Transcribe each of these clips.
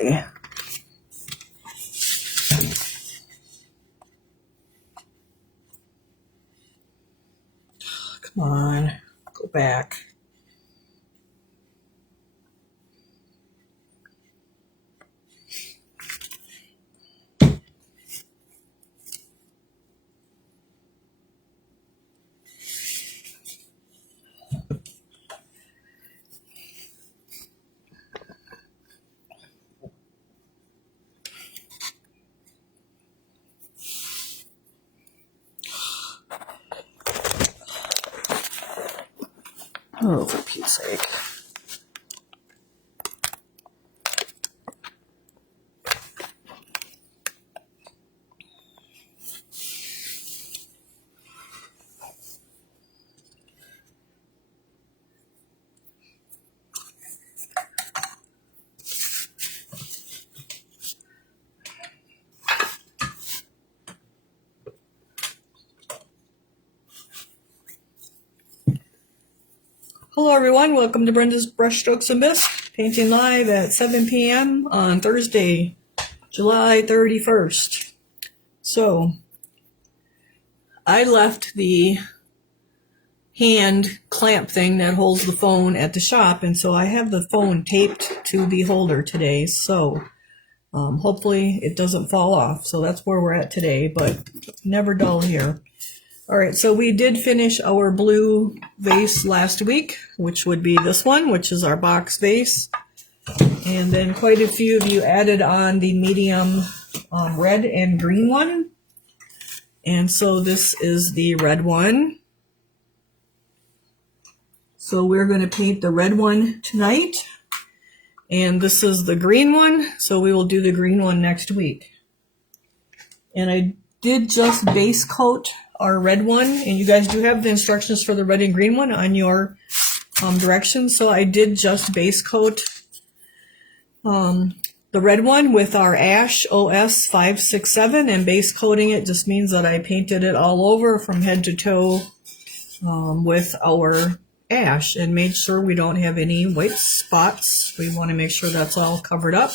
quickly. Come on, go back. Oh, for Pete's sake. Hello everyone, welcome to Brenda's Brush Strokes and Bisque, painting live at 7 p.m. on Thursday, July 31st. So, I left the hand clamp thing that holds the phone at the shop, and so I have the phone taped to the holder today, so hopefully it doesn't fall off. So that's where we're at today, but never dull here. All right, so we did finish our blue vase last week, which would be this one, which is our box vase. And then quite a few of you added on the medium red and green one. And so this is the red one. So we're going to paint the red one tonight. And this is the green one, so we will do the green one next week. And I did just base coat our red one, and you guys do have the instructions for the red and green one on your directions. So I did just base coat the red one with our Ash OS 567, and base coating it just means that I painted it all over from head to toe with our ash and made sure we don't have any white spots. We want to make sure that's all covered up.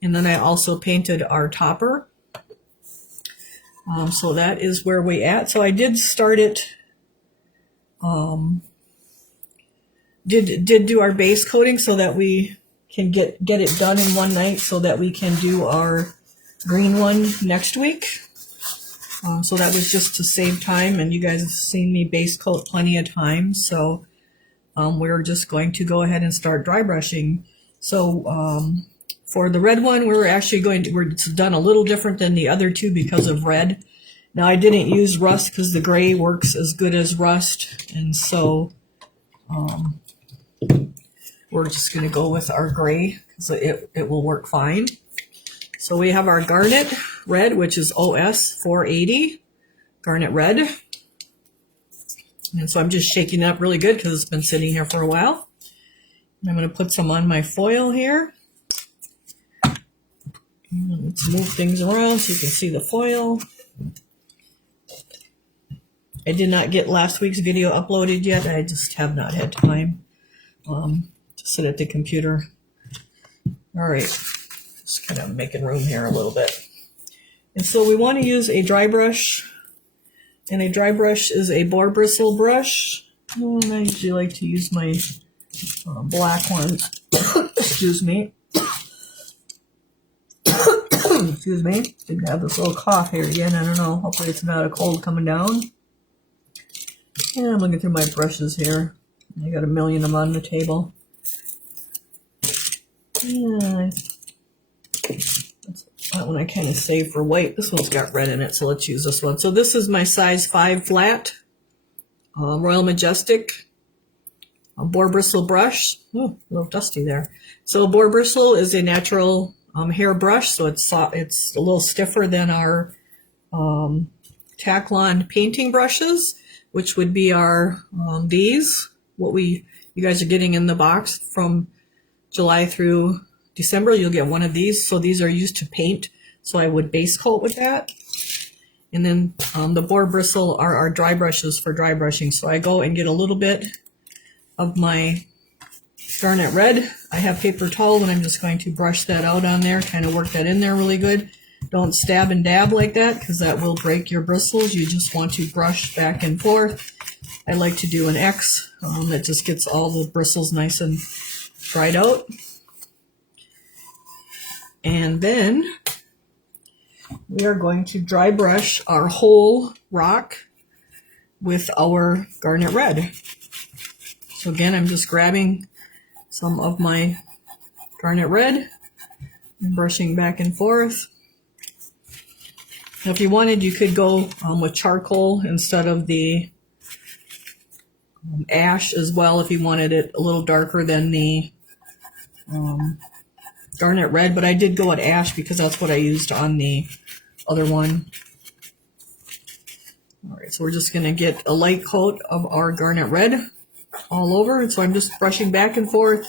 And then I also painted our topper. So that is where we at. So I did start it, did do our base coating so that we can get it done in one night so that we can do our green one next week. So that was just to save time, and you guys have seen me base coat plenty of times. So we're just going to go ahead and start dry brushing. So for the red one, it's done a little different than the other two because of red. Now I didn't use rust because the gray works as good as rust, and so we're just going to go with our gray because it will work fine. So we have our garnet red, which is OS 480, garnet red. And so I'm just shaking it up really good because it's been sitting here for a while. And I'm going to put some on my foil here. Let's move things around so you can see the foil. I did not get last week's video uploaded yet. I just have not had time to sit at the computer. All right, just kind of making room here a little bit. And so we want to use a dry brush. And a dry brush is a boar bristle brush. And I usually like to use my black one. Excuse me. Excuse me. Didn't have this little cough here again. I don't know. Hopefully it's not a cold coming down. Yeah, I'm looking through my brushes here. I got a million of them on the table. Yeah. That one I kind of saved for white. This one's got red in it, so let's use this one. So this is my size 5 flat Royal Majestic boar bristle brush. Oh, a little dusty there. So boar bristle is a natural hair brush, so it's a little stiffer than our Taklon painting brushes, which would be our these, you guys are getting in the box from July through December. You'll get one of these. So these are used to paint. So I would base coat with that. And then the boar bristle are our dry brushes for dry brushing. So I go and get a little bit of my garnet red. I have paper towel and I'm just going to brush that out on there, kind of work that in there really good. Don't stab and dab like that because that will break your bristles. You just want to brush back and forth. I like to do an X. That just gets all the bristles nice and dried out. And then we are going to dry brush our whole rock with our garnet red. So again, I'm just grabbing some of my garnet red and brushing back and forth. Now, if you wanted, you could go with charcoal instead of the ash as well, if you wanted it a little darker than the garnet red, but I did go with ash because that's what I used on the other one. All right, so we're just going to get a light coat of our garnet red all over. And so I'm just brushing back and forth,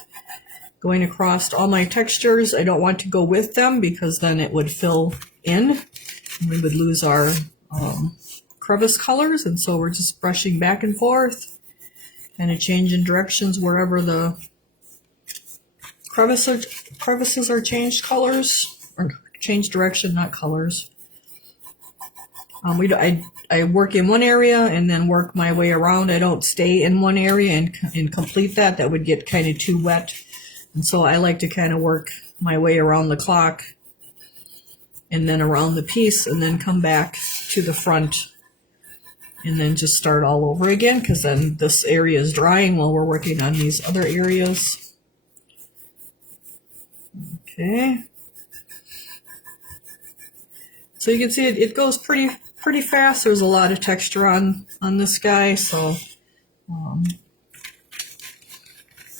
going across all my textures. I don't want to go with them because then it would fill in and we would lose our crevice colors. And so we're just brushing back and forth, kind of changing directions wherever the crevices are changed colors, or change direction, not colors. I work in one area and then work my way around. I don't stay in one area and complete that. That would get kind of too wet. And so I like to kind of work my way around the clock and then around the piece and then come back to the front and then just start all over again, because then this area is drying while we're working on these other areas. Okay. So you can see it goes pretty fast. There's a lot of texture on this guy, so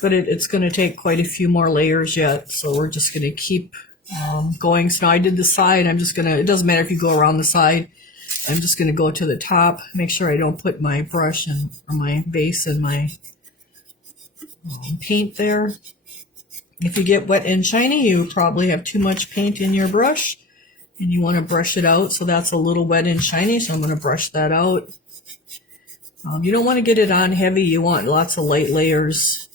but it's going to take quite a few more layers yet, so we're just going to keep going. So now I did the side. I'm just going to, it doesn't matter if you go around the side, I'm just going to go to the top, make sure I don't put my brush and or my base and my paint there. If you get wet and shiny, you probably have too much paint in your brush and you want to brush it out. So that's a little wet and shiny, so I'm going to brush that out. You don't want to get it on heavy. You want lots of light layers.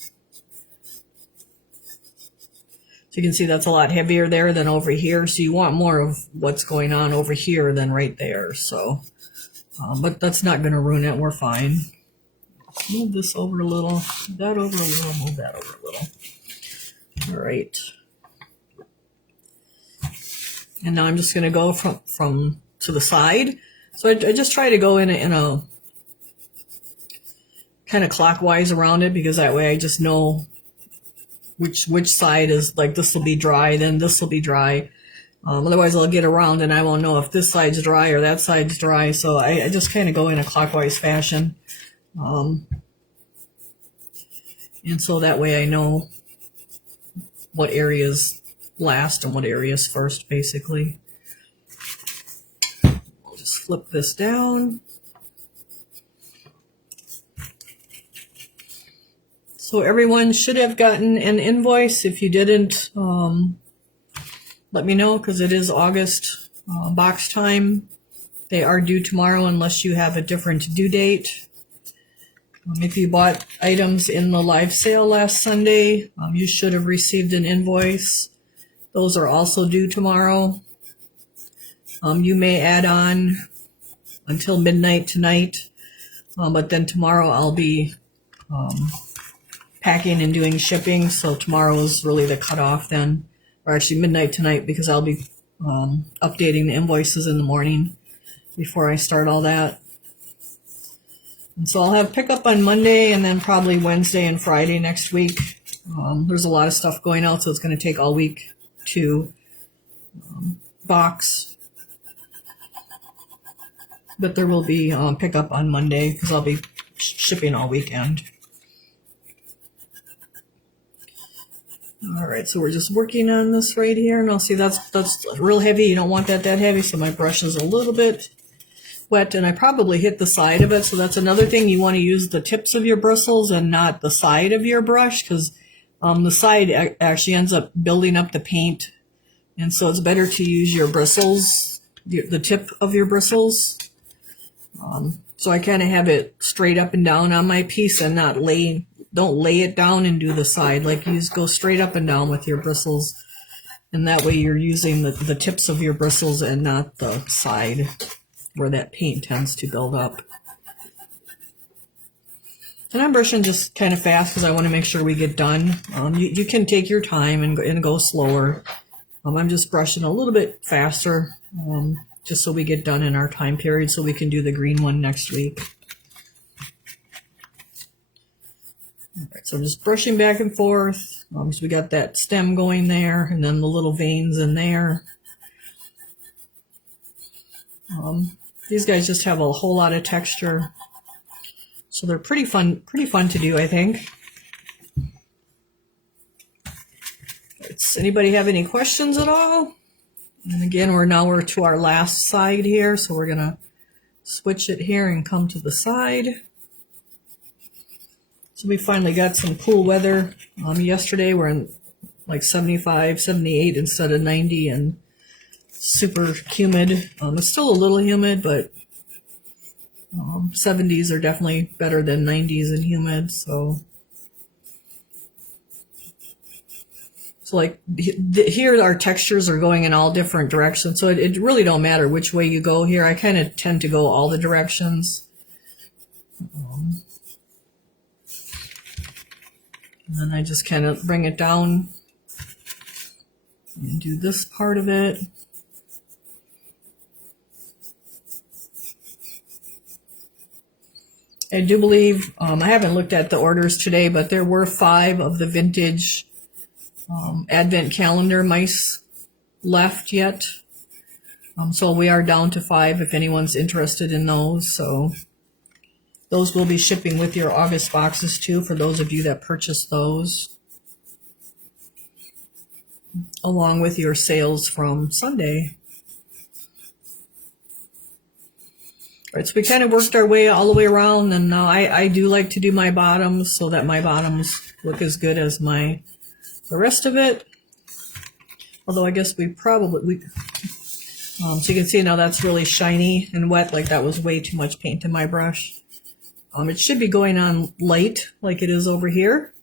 So you can see that's a lot heavier there than over here. So you want more of what's going on over here than right there. So, but that's not going to ruin it. We're fine. Let's move this over a little, move that over a little, move that over a little. All right. And now I'm just going to go from to the side. So I just try to go in a kind of clockwise around it, because that way I just know which side is, like, this will be dry, then this will be dry. Otherwise I'll get around and I won't know if this side's dry or that side's dry. So I just kind of go in a clockwise fashion. And so that way I know what areas last and what areas first, basically. I'll just flip this down. So everyone should have gotten an invoice. If you didn't, let me know, because it is August box time. They are due tomorrow unless you have a different due date. If you bought items in the live sale last Sunday, you should have received an invoice. Those are also due tomorrow. You may add on until midnight tonight, but then tomorrow I'll be packing and doing shipping, so tomorrow is really the cutoff then, or actually midnight tonight, because I'll be updating the invoices in the morning before I start all that. And so I'll have pickup on Monday and then probably Wednesday and Friday next week. There's a lot of stuff going out, so it's going to take all week to box. But there will be pickup on Monday, because I'll be shipping all weekend. All right, so we're just working on this right here. Now see, that's real heavy. You don't want that heavy, so my brush is a little bit wet, and I probably hit the side of it. So that's another thing. You want to use the tips of your bristles and not the side of your brush, because the side actually ends up building up the paint. And so it's better to use your bristles, the tip of your bristles. So I kind of have it straight up and down on my piece and not lay don't lay it down and do the side. Like you just go straight up and down with your bristles. And that way you're using the tips of your bristles and not the side where that paint tends to build up. And I'm brushing just kind of fast because I want to make sure we get done. You can take your time and go slower. I'm just brushing a little bit faster just so we get done in our time period so we can do the green one next week. All right, so I'm just brushing back and forth. So we got that stem going there and then the little veins in there. These guys just have a whole lot of texture. So they're pretty fun to do, I think. Does anybody have any questions at all? And again, we're to our last side here, so we're gonna switch it here and come to the side. So we finally got some cool weather. Yesterday we're in like 75, 78 instead of 90 and super humid. It's still a little humid, but 70s are definitely better than 90s and humid. So like here our textures are going in all different directions. So it really don't matter which way you go here. I kind of tend to go all the directions. And then I just kind of bring it down and do this part of it. I do believe, I haven't looked at the orders today, but there were 5 of the vintage Advent calendar mice left yet. So we are down to 5 if anyone's interested in those. So those will be shipping with your August boxes too, for those of you that purchase those, along with your sales from Sunday. All right, so we kind of worked our way all the way around, and now I do like to do my bottoms so that my bottoms look as good as the rest of it. Although I guess so you can see now that's really shiny and wet, like that was way too much paint in my brush. It should be going on light like it is over here.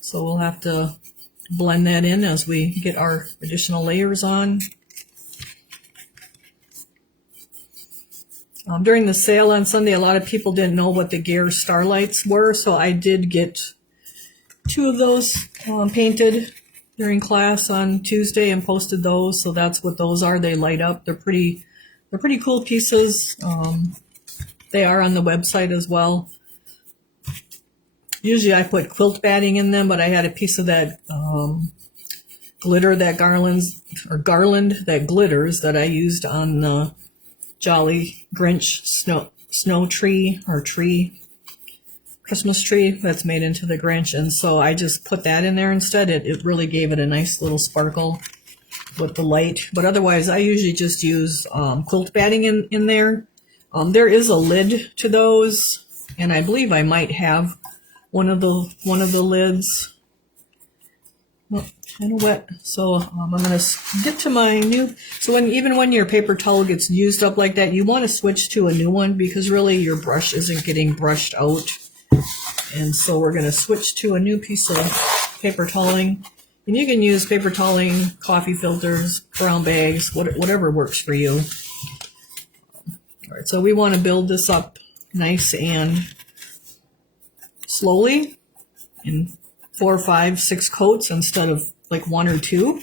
So we'll have to blend that in as we get our additional layers on. During the sale on Sunday, a lot of people didn't know what the Gear Starlights were, so I did get 2 of those painted during class on Tuesday and posted those. So that's what those are. They light up. They're pretty cool pieces. They are on the website as well. Usually I put quilt batting in them, but I had a piece of that glitter, that garland that glitters that I used on the Jolly Grinch snow tree or Christmas tree that's made into the Grinch, and so I just put that in there instead. It really gave it a nice little sparkle with the light. But otherwise I usually just use quilt batting in there. There is a lid to those, and I believe I might have one of the lids. Well, kind of wet, so I'm going to get to my new. So even when your paper towel gets used up like that, you want to switch to a new one because really your brush isn't getting brushed out. And so we're going to switch to a new piece of paper toweling. And you can use paper toweling, coffee filters, brown bags, whatever works for you. All right, so we want to build this up nice and slowly in 4, 5, 6 coats instead of like 1 or 2.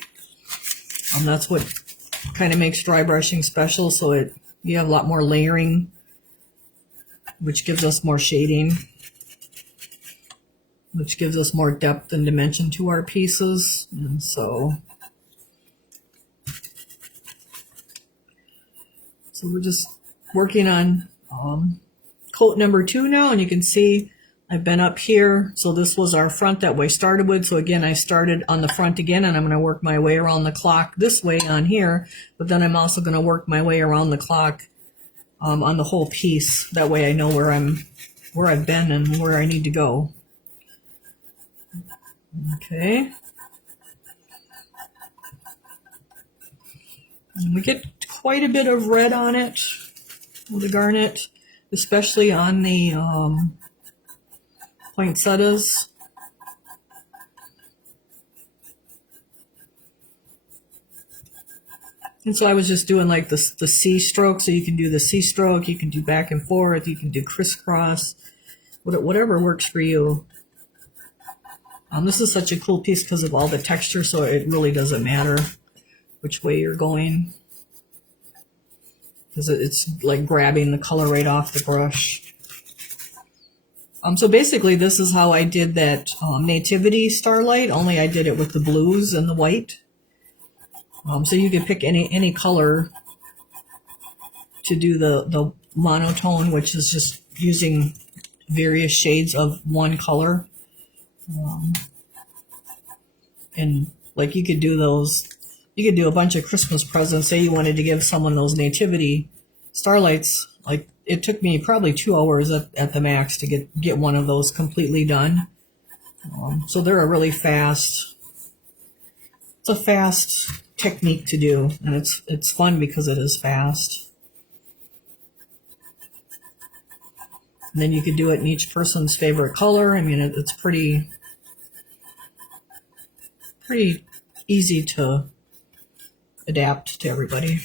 That's what kind of makes dry brushing special. So you have a lot more layering, which gives us more shading, which gives us more depth and dimension to our pieces. And so we're just working on coat number 2 now, and you can see I've been up here. So this was our front that we started with. So again, I started on the front again, and I'm going to work my way around the clock this way on here, but then I'm also going to work my way around the clock on the whole piece. That way I know where I've been and where I need to go. Okay. And we get quite a bit of red on it with the garnet, especially on the poinsettias. And so I was just doing like the C stroke. So you can do the C stroke, you can do back and forth, you can do crisscross, whatever works for you. This is such a cool piece because of all the texture, so it really doesn't matter which way you're going, because it's like grabbing the color right off the brush. So basically this is how I did that Nativity Starlight, only I did it with the blues and the white. So you could pick any color to do the monotone, which is just using various shades of one color. And like you could do those, you could do a bunch of Christmas presents. Say you wanted to give someone those Nativity Starlights. Like it took me probably 2 hours at the max to get one of those completely done. So they're a really fast, it's a fast technique to do, and it's fun because it is fast. And then you could do it in each person's favorite color. I mean, it's pretty easy to adapt to everybody.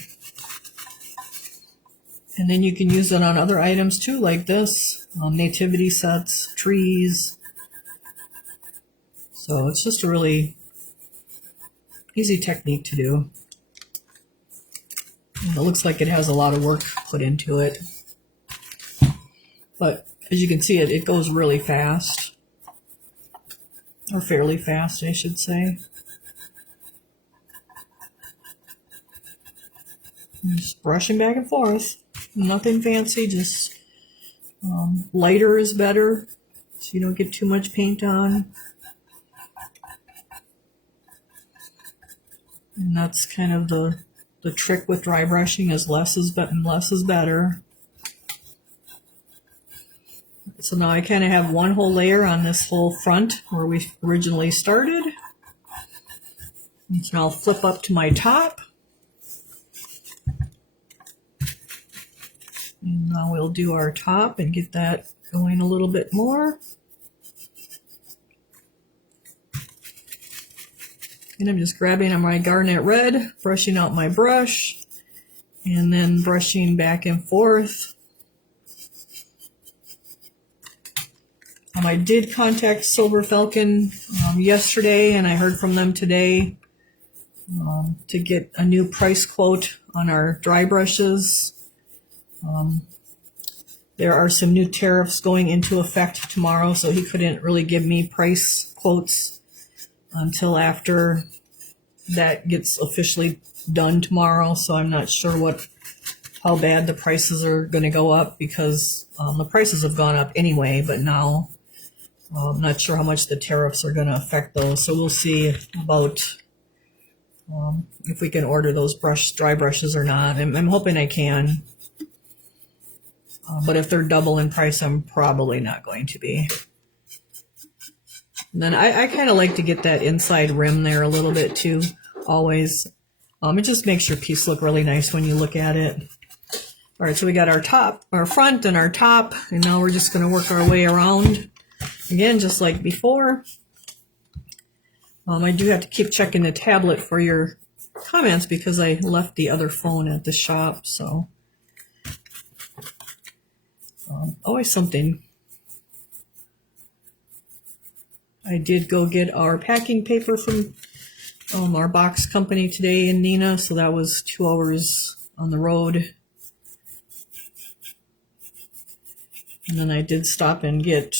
And then you can use it on other items too, like this, nativity sets, trees. So it's just a really easy technique to do. And it looks like it has a lot of work put into it. But as you can see, it goes really fast. Or fairly fast, I should say. Just brushing back and forth. Nothing fancy, just lighter is better, so you don't get too much paint on. And that's kind of the trick with dry brushing, is less is better. So now I kind of have one whole layer on this whole front where we originally started. And so I'll flip up to my top. And now we'll do our top and get that going a little bit more. And I'm just grabbing on my garnet red, brushing out my brush, and then brushing back and forth. I did contact Silver Falcon yesterday, and I heard from them today to get a new price quote on our dry brushes. There are some new tariffs going into effect tomorrow, so he couldn't really give me price quotes until after that gets officially done tomorrow. So I'm not sure how bad the prices are going to go up, because the prices have gone up anyway, but now I'm not sure how much the tariffs are going to affect those. So we'll see about if we can order those dry brushes or not. I'm hoping I can. But if they're double in price, I'm probably not going to be. And then I kind of like to get that inside rim there a little bit too, always. It just makes your piece look really nice when you look at it. All right, so we got our front and our top, and now we're just going to work our way around. Again, just like before. I do have to keep checking the tablet for your comments because I left the other phone at the shop, so always something. I did go get our packing paper from our box company today in Neenah, so that was 2 hours on the road. And then I did stop and get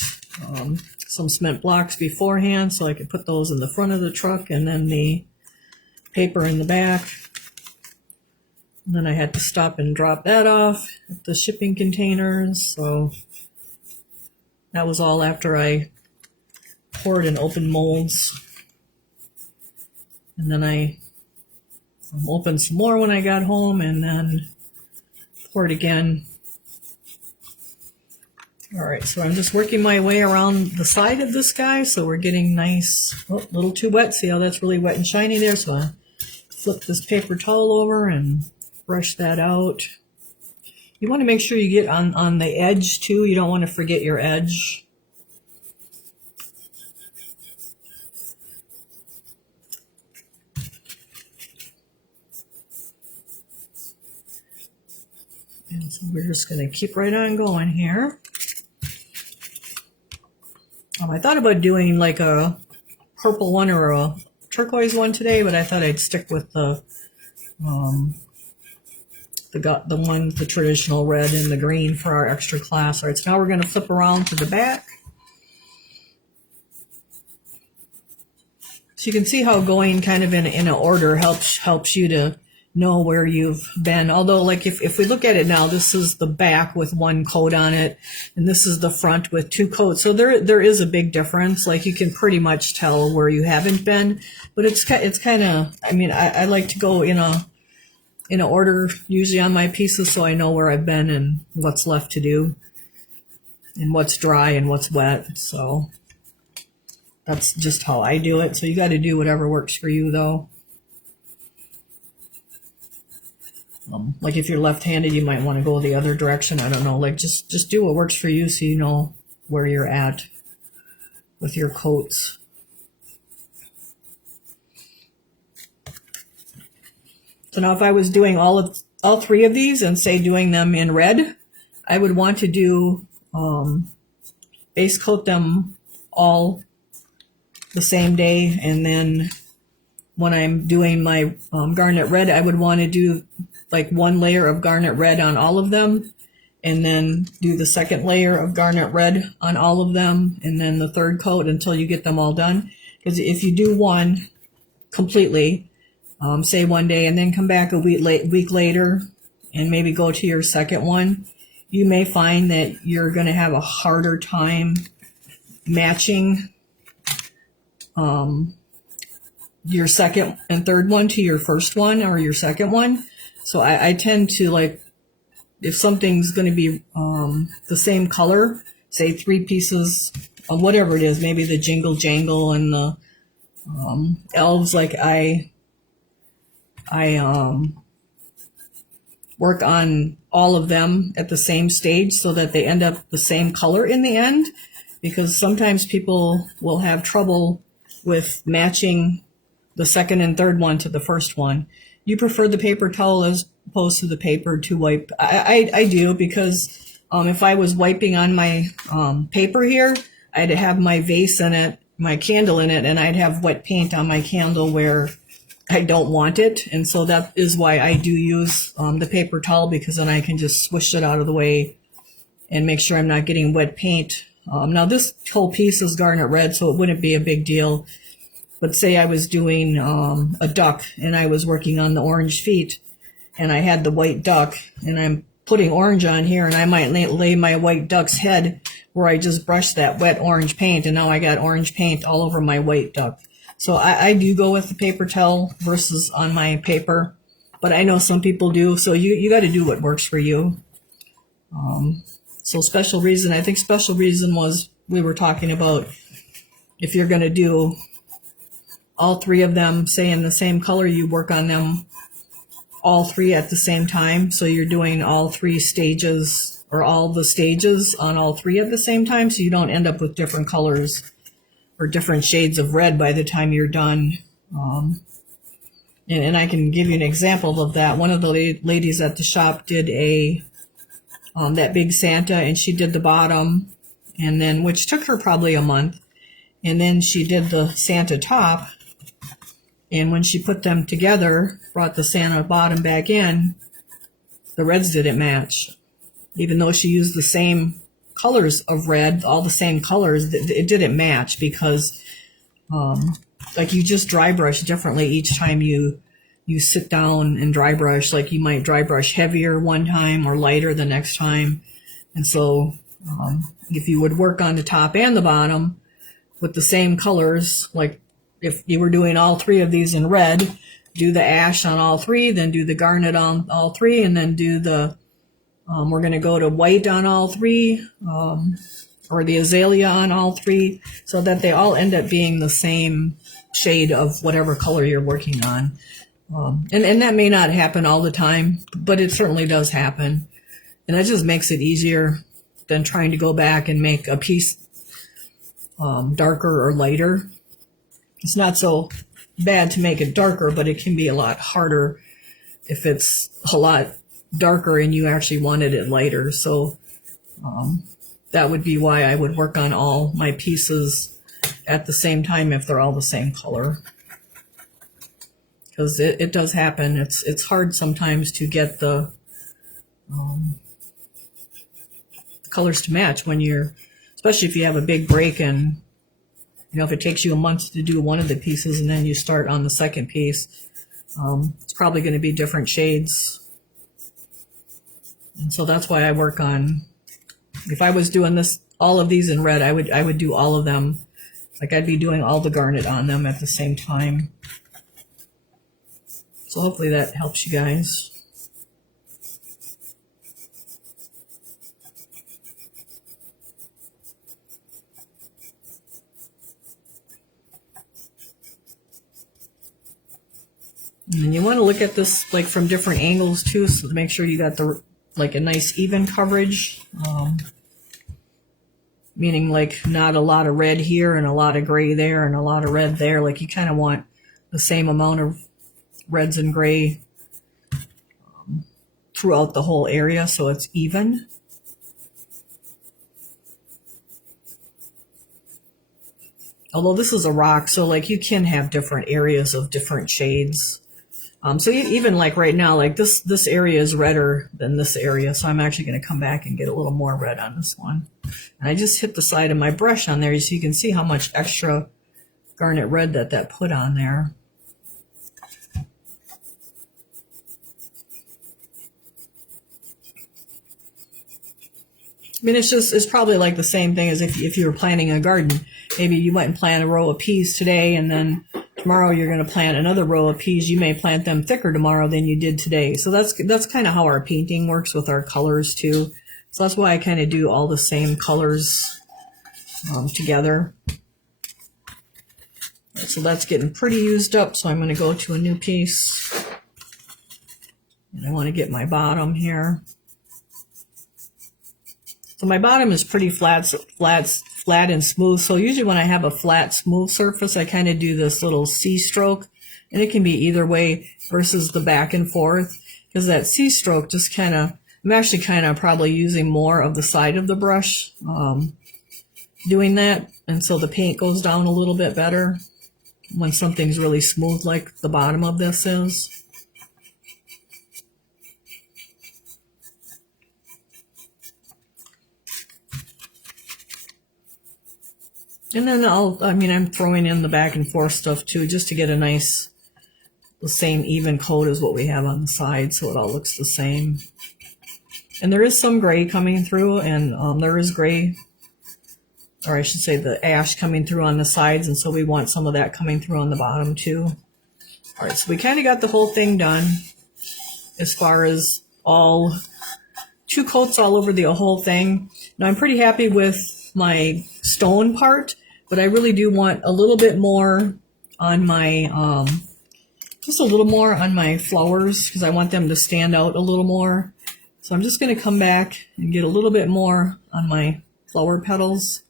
some cement blocks beforehand so I could put those in the front of the truck, and then the paper in the back. And then I had to stop and drop that off at the shipping containers, so that was all after I poured and opened molds. And then I opened some more when I got home, and then poured again. All right, so I'm just working my way around the side of this guy, so we're getting nice. Oh, a little too wet. See how that's really wet and shiny there? So I flip this paper towel over and brush that out. You want to make sure you get on the edge too. You don't want to forget your edge. And so we're just going to keep right on going here. I thought about doing like a purple one or a turquoise one today, but I thought I'd stick with the traditional red and the green for our extra class. All right, so now we're going to flip around to the back. So you can see how going kind of in an order helps you to know where you've been. Although, like if we look at it now, this is the back with one coat on it, and this is the front with two coats. So there is a big difference. Like you can pretty much tell where you haven't been, but it's kind of. I mean, I like to go in a order usually on my pieces, so I know where I've been and what's left to do, and what's dry and what's wet. So that's just how I do it. So you got to do whatever works for you, though. Like if you're left-handed, you might want to go the other direction. I don't know. Like just do what works for you, so you know where you're at with your coats. So now, if I was doing all three of these and say doing them in red, I would want to do base coat them all the same day, and then when I'm doing my garnet red, I would want to do like one layer of garnet red on all of them, and then do the second layer of garnet red on all of them, and then the third coat until you get them all done. Because if you do one completely, say one day, and then come back a week later and maybe go to your second one, you may find that you're going to have a harder time matching your second and third one to your first one or your second one. So I tend to, like, if something's going to be the same color, say 3 pieces of whatever it is, maybe the Jingle Jangle and the elves, like I work on all of them at the same stage so that they end up the same color in the end, because sometimes people will have trouble with matching the second and third one to the first one. You prefer the paper towel as opposed to the paper to wipe? I do, because if I was wiping on my paper here, I'd have my vase in it, my candle in it, and I'd have wet paint on my candle where I don't want it. And so that is why I do use the paper towel, because then I can just swish it out of the way and make sure I'm not getting wet paint. Now this whole piece is garnet red, so it wouldn't be a big deal. But say I was doing a duck and I was working on the orange feet, and I had the white duck and I'm putting orange on here, and I might lay my white duck's head where I just brushed that wet orange paint, and now I got orange paint all over my white duck. So I do go with the paper towel versus on my paper, but I know some people do. So you got to do what works for you. So special reason, I think special reason was, we were talking about if you're going to do all 3 of them, say in the same color, you work on them all 3 at the same time. So you're doing all 3 stages, or all the stages on all 3 at the same time, so you don't end up with different colors or different shades of red by the time you're done. And I can give you an example of that. One of the ladies at the shop did that big Santa, and she did the bottom, and then, which took her probably a month, and then she did the Santa top. And when she put them together, brought the Santa bottom back in, the reds didn't match. Even though she used the same colors of red, all the same colors, it didn't match, because like you just dry brush differently each time you sit down and dry brush. Like you might dry brush heavier one time or lighter the next time. And so if you would work on the top and the bottom with the same colors, like if you were doing all 3 of these in red, do the ash on all 3, then do the garnet on all 3, and then do the, we're going to go to white on all 3, or the azalea on all 3, so that they all end up being the same shade of whatever color you're working on. And that may not happen all the time, but it certainly does happen. And that just makes it easier than trying to go back and make a piece darker or lighter. It's not so bad to make it darker, but it can be a lot harder if it's a lot darker and you actually wanted it lighter. So that would be why I would work on all my pieces at the same time if they're all the same color. Because it does happen. It's hard sometimes to get the colors to match when you're, especially if you have a big break and, you know, if it takes you a month to do one of the pieces and then you start on the second piece, it's probably going to be different shades. And so that's why I work on, if I was doing this, all of these in red, I would do all of them. Like I'd be doing all the garnet on them at the same time. So hopefully that helps you guys. And you want to look at this like from different angles too, so to make sure you got the like a nice even coverage. Meaning like not a lot of red here and a lot of gray there and a lot of red there. Like you kind of want the same amount of reds and gray throughout the whole area so it's even. Although this is a rock, so like you can have different areas of different shades. So even like right now, like this area is redder than this area, so I'm actually going to come back and get a little more red on this one. And I just hit the side of my brush on there so you can see how much extra garnet red that put on there. I mean, it's probably like the same thing as if you were planting a garden. Maybe you went and planted a row of peas today, and then tomorrow you're going to plant another row of peas. You may plant them thicker tomorrow than you did today. So that's kind of how our painting works with our colors too. So that's why I kind of do all the same colors together. So that's getting pretty used up. So I'm going to go to a new piece. And I want to get my bottom here. So my bottom is pretty flat and smooth. So usually when I have a flat, smooth surface, I kind of do this little C stroke. And it can be either way versus the back and forth. Because that C stroke just kind of, I'm actually kind of probably using more of the side of the brush doing that. And so the paint goes down a little bit better when something's really smooth like the bottom of this is. And then I'm throwing in the back and forth stuff too, just to get a nice, the same even coat as what we have on the side, so it all looks the same. And there is some gray coming through, and there is gray, or I should say the ash coming through on the sides, and so we want some of that coming through on the bottom too. All right, so we kind of got the whole thing done as far as all 2 coats all over the whole thing. Now I'm pretty happy with my stone part, but I really do want a little bit more on my, just a little more on my flowers because I want them to stand out a little more. So I'm just going to come back and get a little bit more on my flower petals.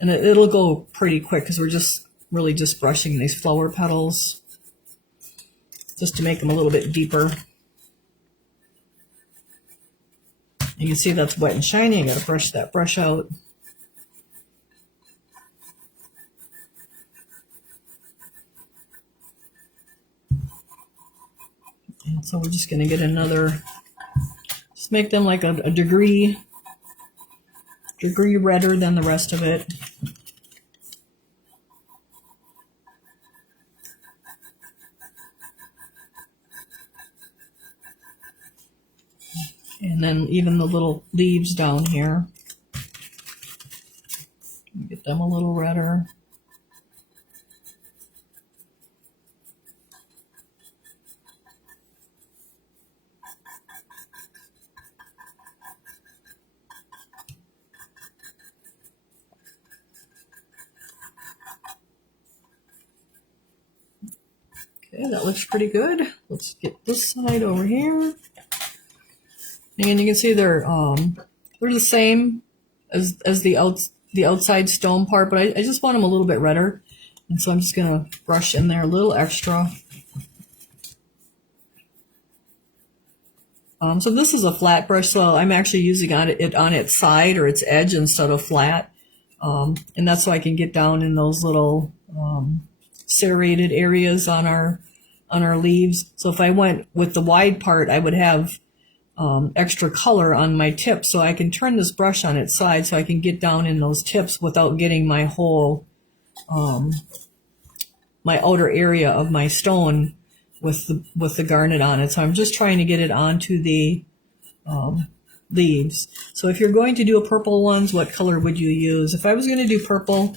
And it'll go pretty quick because we're just really just brushing these flower petals just to make them a little bit deeper. You can see that's wet and shiny. I got to brush that brush out. And so we're just going to get another, just make them like a degree redder than the rest of it. And then even the little leaves down here, get them a little redder. Okay, that looks pretty good. Let's get this side over here. And you can see they're the same as the outside stone part, but I just want them a little bit redder. And so I'm just going to brush in there a little extra. So this is a flat brush, so I'm actually using it on its side or its edge instead of flat. And that's so I can get down in those little serrated areas on our leaves. So if I went with the wide part, I would have extra color on my tips, so I can turn this brush on its side so I can get down in those tips without getting my whole my outer area of my stone with the garnet on it. So I'm just trying to get it onto the leaves. So if you're going to do a purple ones, what color would you use? If I was going to do purple,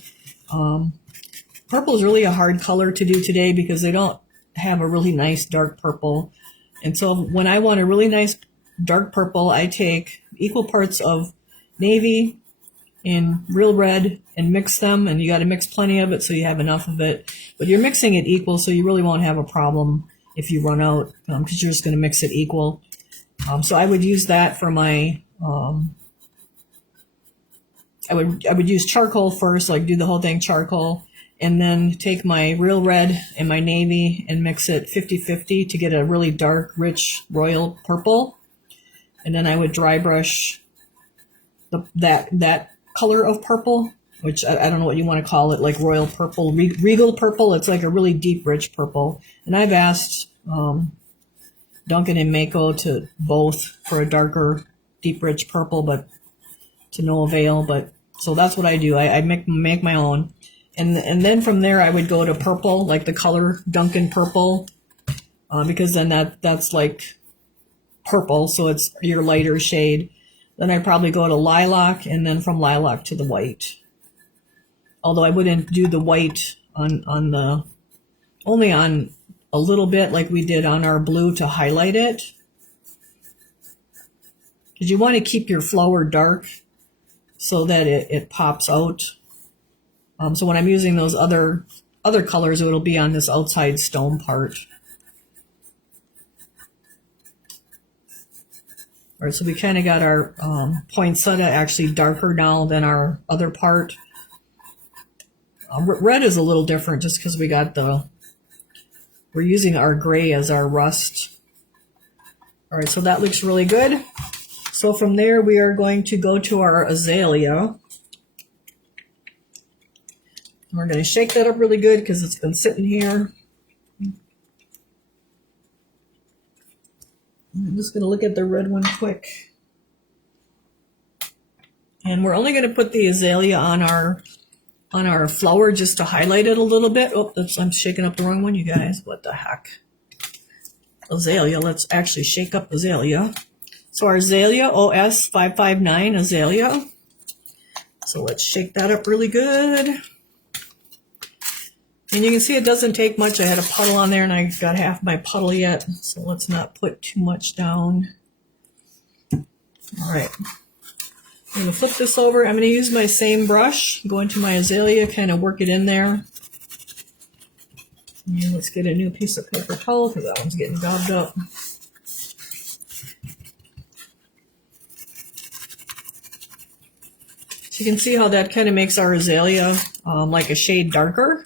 purple is really a hard color to do today because they don't have a really nice dark purple. And so when I want a really nice dark purple, I take equal parts of navy and real red and mix them, and you got to mix plenty of it so you have enough of it. But you're mixing it equal, so you really won't have a problem if you run out, because you're just going to mix it equal. So I would use that for my, I would use charcoal first, like do the whole thing charcoal, and then take my real red and my navy and mix it 50-50 to get a really dark, rich, royal purple. And then I would dry brush that color of purple, which I don't know what you want to call it, like royal purple, regal purple. It's like a really deep, rich purple. And I've asked Duncan and Mako to both for a darker, deep, rich purple, but to no avail. But so that's what I do. I make my own. And then from there I would go to purple, like the color Duncan purple, because then that's like purple, so it's your lighter shade. Then I'd probably go to lilac, and then from lilac to the white. Although I wouldn't do the white only on a little bit like we did on our blue to highlight it. Because you want to keep your flower dark so that it pops out. So when I'm using those other colors, it'll be on this outside stone part. All right, so we kind of got our poinsettia actually darker now than our other part. Red is a little different just because we're using our gray as our rust. All right, so that looks really good. So from there, we are going to go to our azalea. We're going to shake that up really good because it's been sitting here. I'm just going to look at the red one quick. And we're only going to put the azalea on our flower just to highlight it a little bit. Oh, I'm shaking up the wrong one, you guys. What the heck? Azalea. Let's actually shake up azalea. So our azalea, OS 559 azalea. So let's shake that up really good. And you can see it doesn't take much. I had a puddle on there and I got half my puddle yet. So let's not put too much down. All right. I'm going to flip this over. I'm going to use my same brush. Go into my azalea, kind of work it in there. And let's get a new piece of paper towel because that one's getting daubed up. So you can see how that kind of makes our azalea like a shade darker.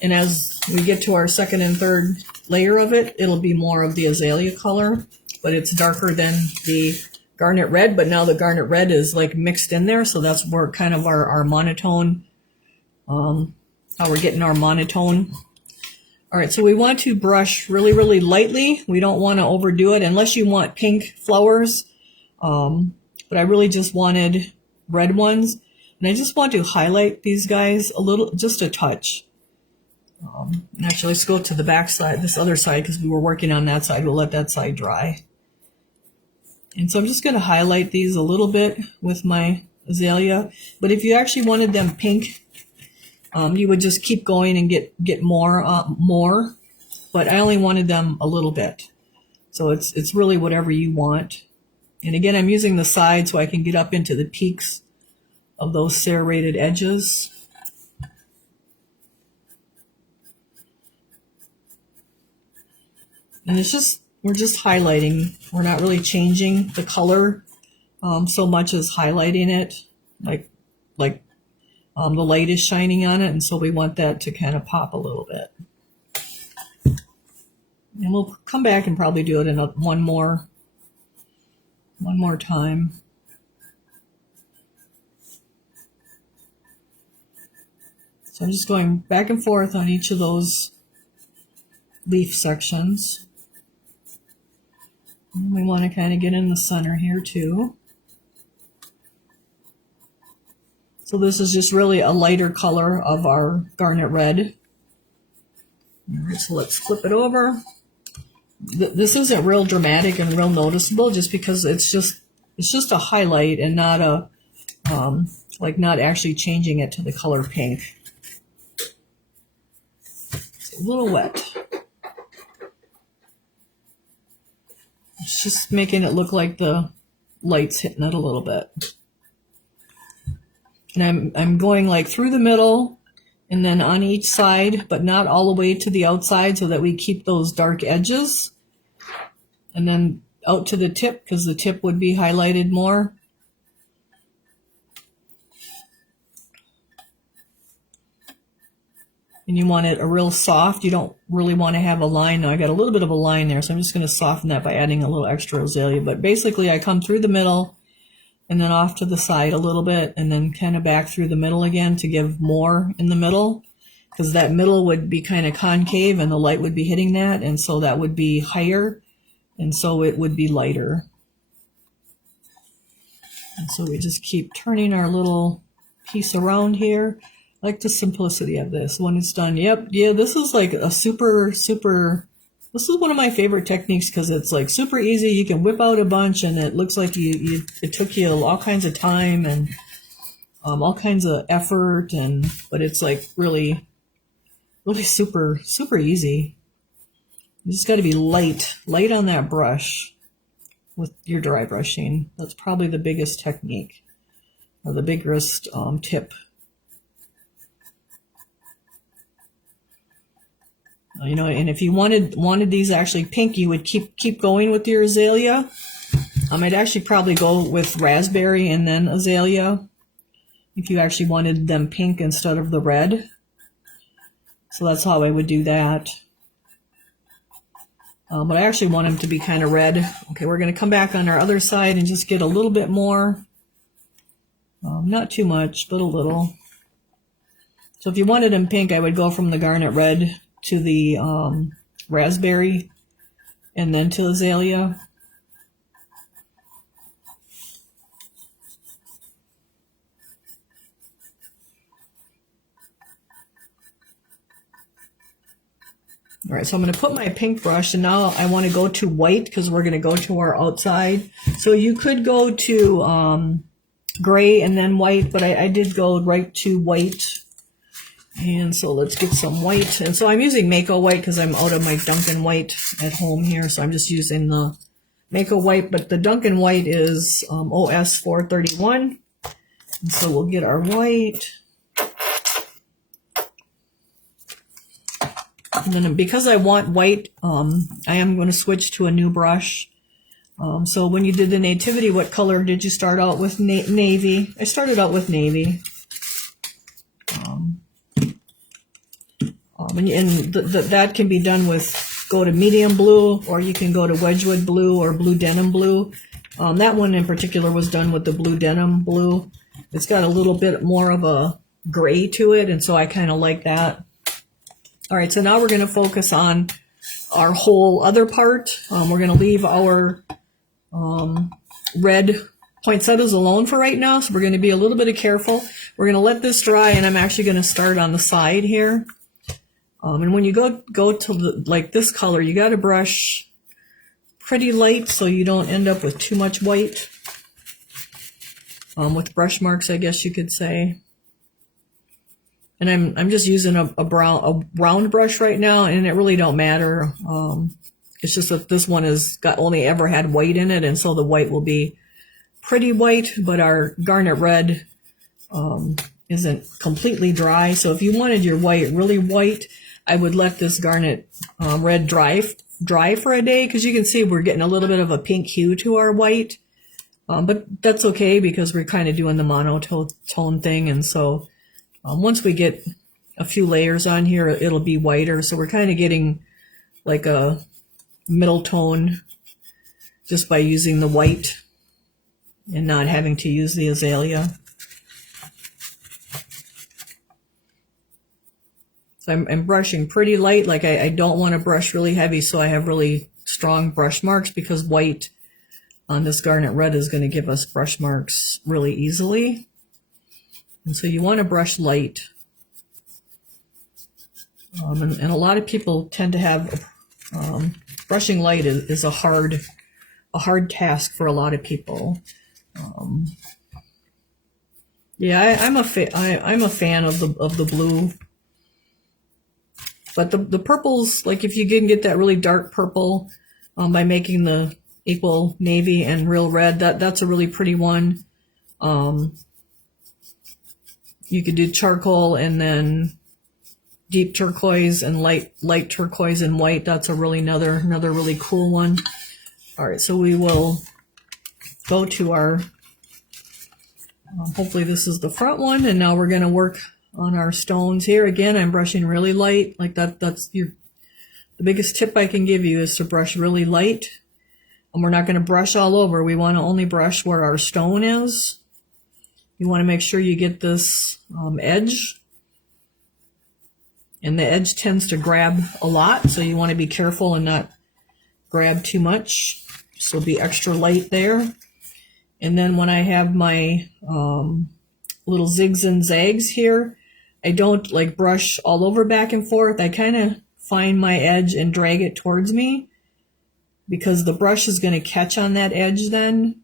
And as we get to our second and third layer of it, it'll be more of the azalea color, but it's darker than the garnet red. But now the garnet red is like mixed in there, so that's where kind of our monotone, how we're getting our monotone. All right, so we want to brush really, really lightly. We don't want to overdo it unless you want pink flowers, but I really just wanted red ones. And I just want to highlight these guys a little, just a touch. Actually, let's go to the back side, this other side, because we were working on that side. We'll let that side dry. And so I'm just going to highlight these a little bit with my azalea. But if you actually wanted them pink, you would just keep going and get more. But I only wanted them a little bit. So it's really whatever you want. And again, I'm using the side so I can get up into the peaks of those serrated edges. And we're just highlighting. We're not really changing the color so much as highlighting it, like the light is shining on it, and so we want that to kind of pop a little bit. And we'll come back and probably do it in one more one more time. So I'm just going back and forth on each of those leaf sections. And we want to kind of get in the center here too. So this is just really a lighter color of our garnet red. All right, so let's flip it over. This isn't real dramatic and real noticeable just because it's just a highlight and not a like not actually changing it to the color pink. It's a little wet. It's just making it look like the light's hitting it a little bit. And I'm going like through the middle and then on each side, but not all the way to the outside so that we keep those dark edges. And then out to the tip because the tip would be highlighted more. And you want it a real soft. You don't really want to have a line. Now I got a little bit of a line there, so I'm just going to soften that by adding a little extra azalea. But basically I come through the middle and then off to the side a little bit and then kind of back through the middle again to give more in the middle, because that middle would be kind of concave and the light would be hitting that, and so that would be higher and so it would be lighter. And so we just keep turning our little piece around here. I like the simplicity of this when it's done. Yep, yeah, this is like a super, this is one of my favorite techniques because it's like super easy. You can whip out a bunch and it looks like it took you all kinds of time and all kinds of effort, but it's like really super easy. You just got to be light on that brush with your dry brushing. That's probably the biggest technique or the biggest tip. You know, and if you wanted these actually pink, you would keep going with your azalea. I'd actually probably go with raspberry and then azalea if you actually wanted them pink instead of the red. So that's how I would do that. But I actually want them to be kind of red. Okay, we're going to come back on our other side and just get a little bit more. Not too much, but a little. So if you wanted them pink, I would go from the garnet red to the raspberry and then to azalea. All right, so I'm going to put my pink brush, and now I want to go to white because we're going to go to our outside. So you could go to gray and then white, but I did go right to white. And so let's get some white. And so I'm using Mako white because I'm out of my Dunkin' white at home here. So I'm just using the Mako white, but the Dunkin' white is OS 431. And so we'll get our white. And then because I want white, I am going to switch to a new brush. So when you did the nativity, what color did you start out with? Navy. I started out with navy. That can be done with, go to medium blue, or you can go to Wedgwood blue or blue denim blue. That one in particular was done with the blue denim blue. It's got a little bit more of a gray to it, and so I kind of like that. All right, so now we're going to focus on our whole other part. We're going to leave our red poinsettias alone for right now, so we're going to be a little bit careful. We're going to let this dry, and I'm actually going to start on the side here. And when you go to like this color, you got to brush pretty light so you don't end up with too much white. With brush marks, I guess you could say. And I'm just using a round brush right now, and it really don't matter. It's just that this one has only ever had white in it, and so the white will be pretty white, but our garnet red isn't completely dry. So if you wanted your white really white, I would let this garnet red dry for a day, because you can see we're getting a little bit of a pink hue to our white. But that's okay because we're kind of doing the monotone thing, and so once we get a few layers on here, it'll be whiter. So we're kind of getting like a middle tone just by using the white. and not having to use the azalea. So I'm brushing pretty light, like I don't want to brush really heavy, so I have really strong brush marks, because white on this garnet red is going to give us brush marks really easily. And so you want to brush light. And a lot of people tend to have, brushing light is a hard task for a lot of people. Yeah, I'm a fan of the blue. But the purples, like if you can get that really dark purple by making the equal navy and real red, that's a really pretty one. You could do charcoal and then deep turquoise and light turquoise and white. That's a really another really cool one. All right, so we will go to our, hopefully this is the front one, and now we're going to work on our stones here. Again, I'm brushing really light, like that's the biggest tip I can give you is to brush really light. And we're not going to brush all over. We want to only brush where our stone is. You want to make sure you get this edge. And the edge tends to grab a lot, so you want to be careful and not grab too much. So be extra light there. And then when I have my little zigs and zags here, I don't like brush all over back and forth. I kind of find my edge and drag it towards me, because the brush is going to catch on that edge then,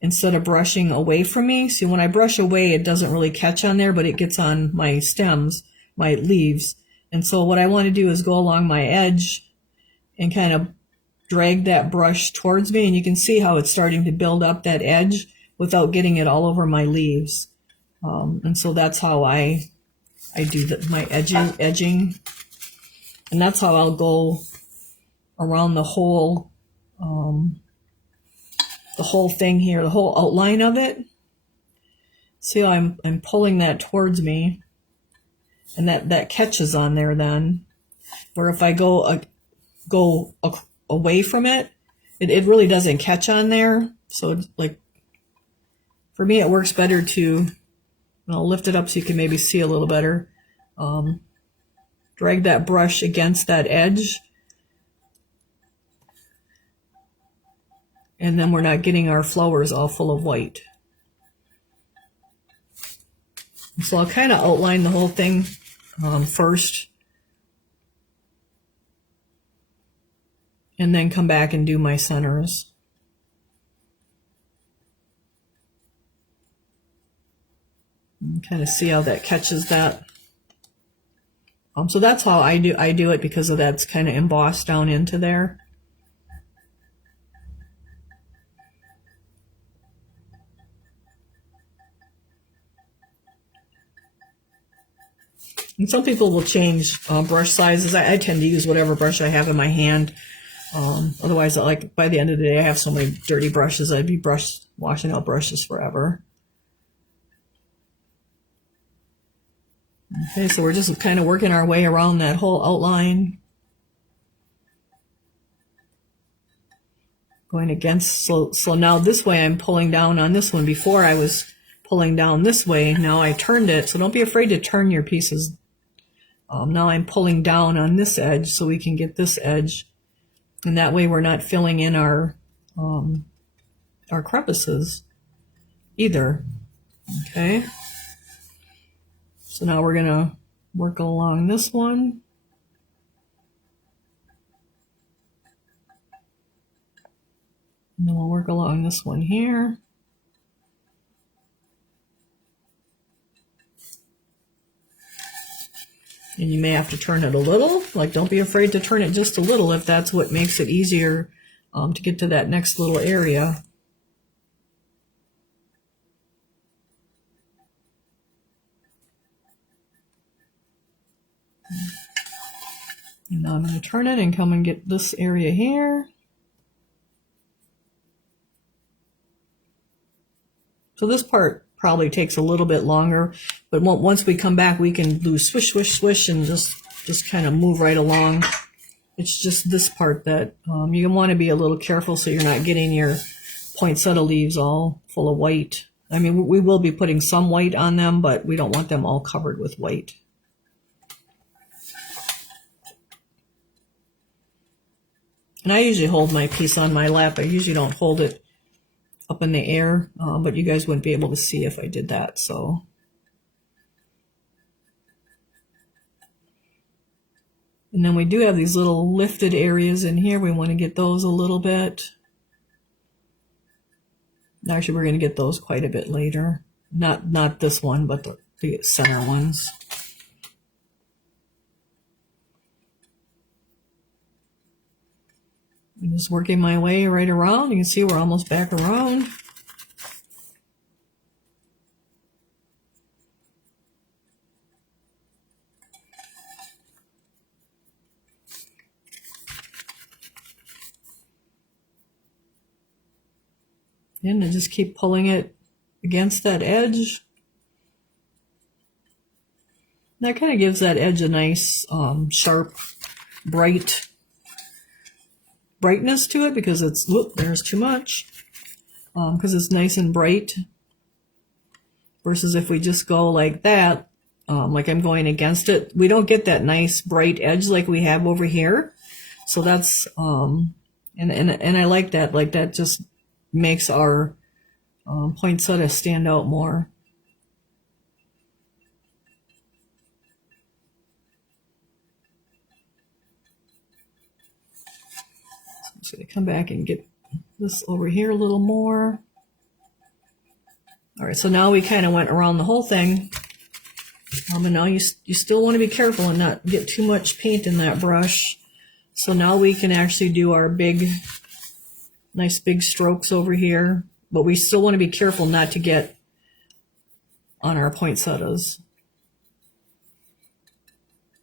instead of brushing away from me. See, when I brush away, it doesn't really catch on there, but it gets on my stems, my leaves. And so what I want to do is go along my edge and kind of drag that brush towards me, and you can see how it's starting to build up that edge without getting it all over my leaves. And so that's how I do my edging, and that's how I'll go around the whole thing here, the whole outline of it. See how I'm pulling that towards me, and that catches on there then. Where if I go away from it, it really doesn't catch on there. So it's like, for me, it works better to, I'll lift it up so you can maybe see a little better. Drag that brush against that edge. And then we're not getting our flowers all full of white. So I'll kind of outline the whole thing first. And then come back and do my centers. And kind of see how that catches that. So that's how I do it, because of that's kind of embossed down into there. And some people will change brush sizes. I tend to use whatever brush I have in my hand. Otherwise, like by the end of the day, I have so many dirty brushes. I'd be washing out brushes forever. Okay, so we're just kind of working our way around that whole outline. Going against, so now this way I'm pulling down on this one. Before I was pulling down this way, now I turned it. So don't be afraid to turn your pieces. Now I'm pulling down on this edge so we can get this edge. And that way we're not filling in our crevices either. Okay. So now we're going to work along this one. And then we'll work along this one here. And you may have to turn it a little. Like, don't be afraid to turn it just a little if that's what makes it easier to get to that next little area. And now I'm going to turn it and come and get this area here. So this part probably takes a little bit longer, but once we come back, we can do swish, swish, swish, and just kind of move right along. It's just this part that you want to be a little careful so you're not getting your poinsettia leaves all full of white. I mean, we will be putting some white on them, but we don't want them all covered with white. And I usually hold my piece on my lap. I usually don't hold it up in the air, but you guys wouldn't be able to see if I did that, so. And then we do have these little lifted areas in here. We want to get those a little bit. Actually, we're going to get those quite a bit later. Not this one, but the center ones. I'm just working my way right around. You can see we're almost back around. And I just keep pulling it against that edge. That kind of gives that edge a nice, sharp, brightness to it, because it's, whoop, there's too much. Because it's nice and bright. Versus if we just go like that, like I'm going against it, we don't get that nice bright edge like we have over here. So that's, and I like that. Like that just makes our poinsettia stand out more. So I'm just going to come back and get this over here a little more. All right, so now we kind of went around the whole thing. And now you still want to be careful and not get too much paint in that brush. So now we can actually do our nice big strokes over here. But we still want to be careful not to get on our poinsettias.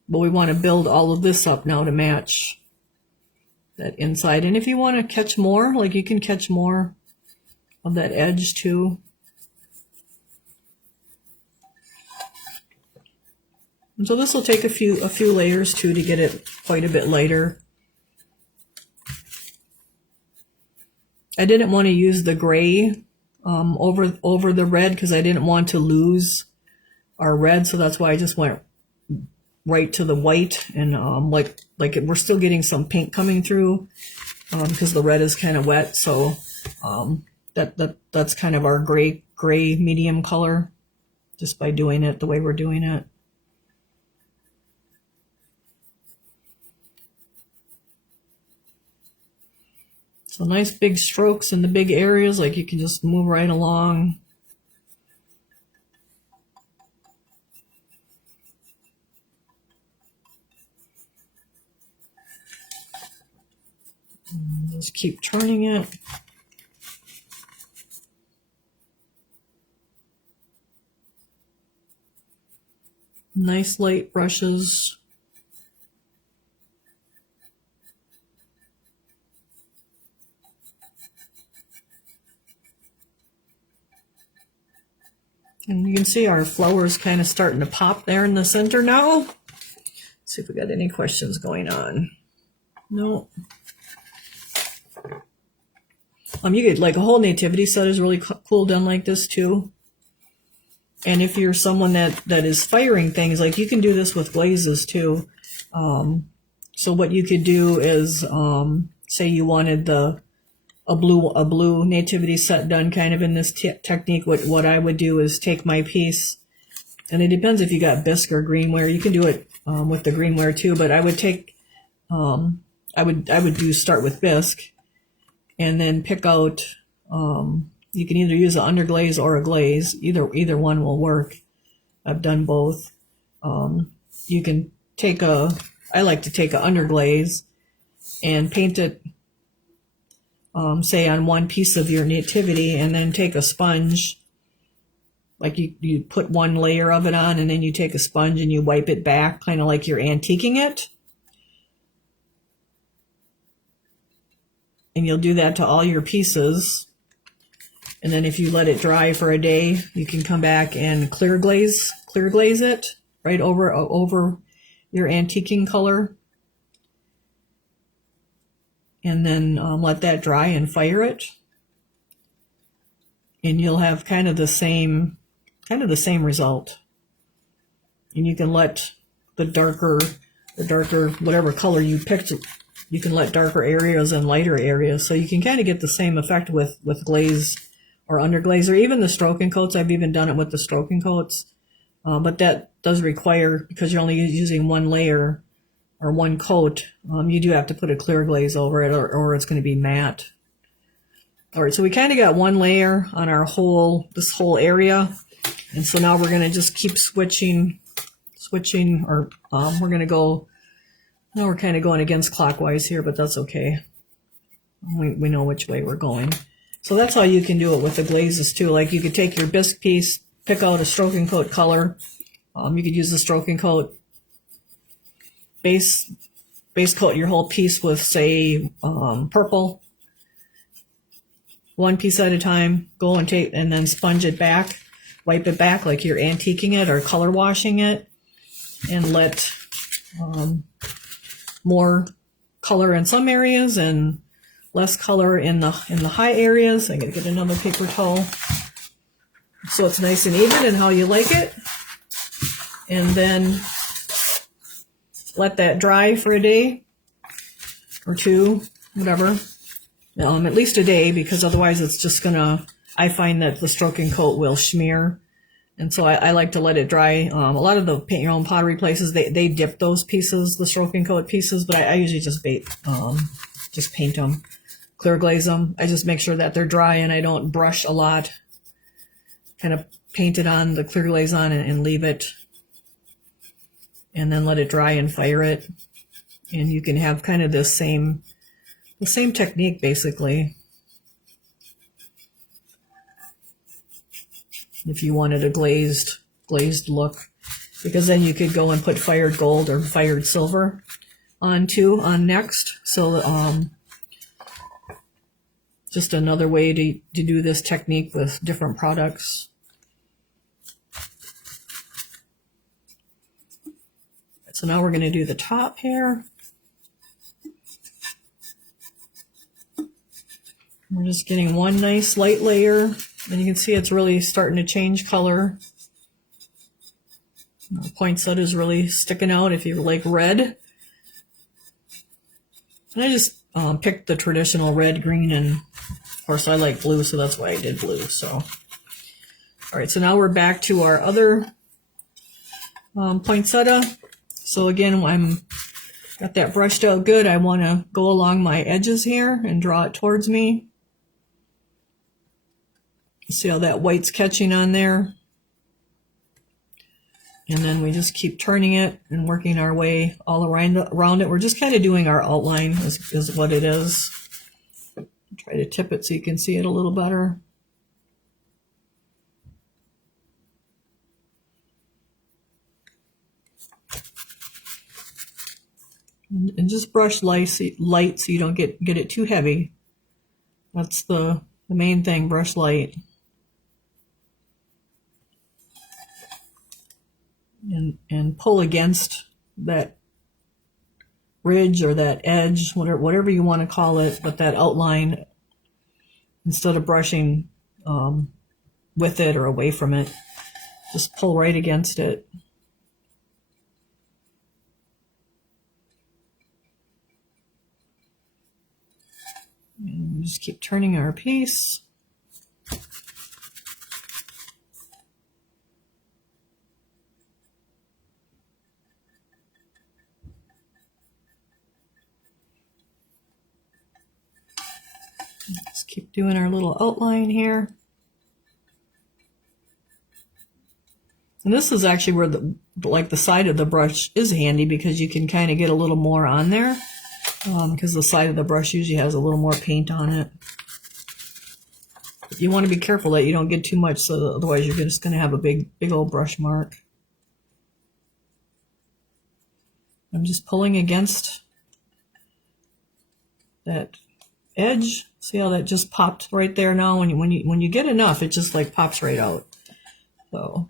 But we want to build all of this up now to match that inside. And if you want to catch more, like you can catch more of that edge too. And so this will take a few layers too to get it quite a bit lighter. I didn't want to use the gray over the red because I didn't want to lose our red, so that's why I just went right to the white, and like we're still getting some pink coming through because the red is kind of wet. So that's kind of our gray medium color just by doing it the way we're doing it. So nice big strokes in the big areas, like you can just move right along. And just keep turning it. Nice light brushes. And you can see our flowers kind of starting to pop there in the center now. Let's see if we got any questions going on. No. You get like a whole nativity set is really cool done like this too. And if you're someone that is firing things, like you can do this with glazes too. So what you could do is, say you wanted a blue nativity set done kind of in this technique. What I would do is take my piece, and it depends if you got bisque or greenware. You can do it with the greenware too, but I would take I would start with bisque and then pick out you can either use an underglaze or a glaze. Either one will work. I've done both. You can take I like to take an underglaze and paint it say on one piece of your nativity, and then take a sponge, like you put one layer of it on, and then you take a sponge and you wipe it back, kind of like you're antiquing it. And you'll do that to all your pieces. And then if you let it dry for a day, you can come back and clear glaze it right over your antiquing color. And then let that dry and fire it. and you'll have kind of the same result. And you can let the darker whatever color you picked, you can let darker areas and lighter areas, so you can kind of get the same effect with glaze or underglaze, or even the stroking coats. I've even done it with the stroking coats, but that does require, because you're only using one layer or one coat, you do have to put a clear glaze over it, or it's going to be matte. All right, so we kind of got one layer on our this whole area, and so now we're going to just keep switching, or we're going to go. Now we're kind of going against clockwise here, but that's okay. We know which way we're going. So that's how you can do it with the glazes too. Like, you could take your bisque piece, pick out a stroking coat color. You could use the stroking coat, base coat your whole piece with, say, purple. One piece at a time. Go and take, and then sponge it back, wipe it back like you're antiquing it or color washing it, and let more color in some areas and less color in the high areas. I gotta get another paper towel so it's nice and even and how you like it. And then let that dry for a day or two, whatever. At least a day, because otherwise it's just gonna, I find that the stroking coat will smear. And so I like to let it dry. A lot of the paint your own pottery places, they dip those pieces, the stroking coat pieces, but I usually just paint them, clear glaze them. I just make sure that they're dry and I don't brush a lot. Kind of paint it on, the clear glaze on, and leave it. And then let it dry and fire it. And you can have kind of the same technique basically. If you wanted a glazed look, because then you could go and put fired gold or fired silver on next. So just another way to do this technique with different products. So now we're going to do the top here. We're just getting one nice light layer. And you can see it's really starting to change color. The poinsettia is really sticking out if you like red. And I just picked the traditional red, green, and of course I like blue, so that's why I did blue. So, all right, so now we're back to our other poinsettia. So again, I'm got that brushed out good. I want to go along my edges here and draw it towards me. See how that white's catching on there? And then we just keep turning it and working our way all around it. We're just kind of doing our outline is what it is. Try to tip it so you can see it a little better. And just brush light so you don't get it too heavy. That's the main thing, brush light. And pull against that ridge or that edge, whatever you want to call it, but that outline, instead of brushing with it or away from it, just pull right against it. And just keep turning our piece. Just keep doing our little outline here. And this is actually where the side of the brush is handy, because you can kind of get a little more on there, because the side of the brush usually has a little more paint on it. You want to be careful that you don't get too much, so otherwise you're just going to have a big old brush mark. I'm just pulling against that edge. See how that just popped right there now? When you get enough, it just like pops right out. So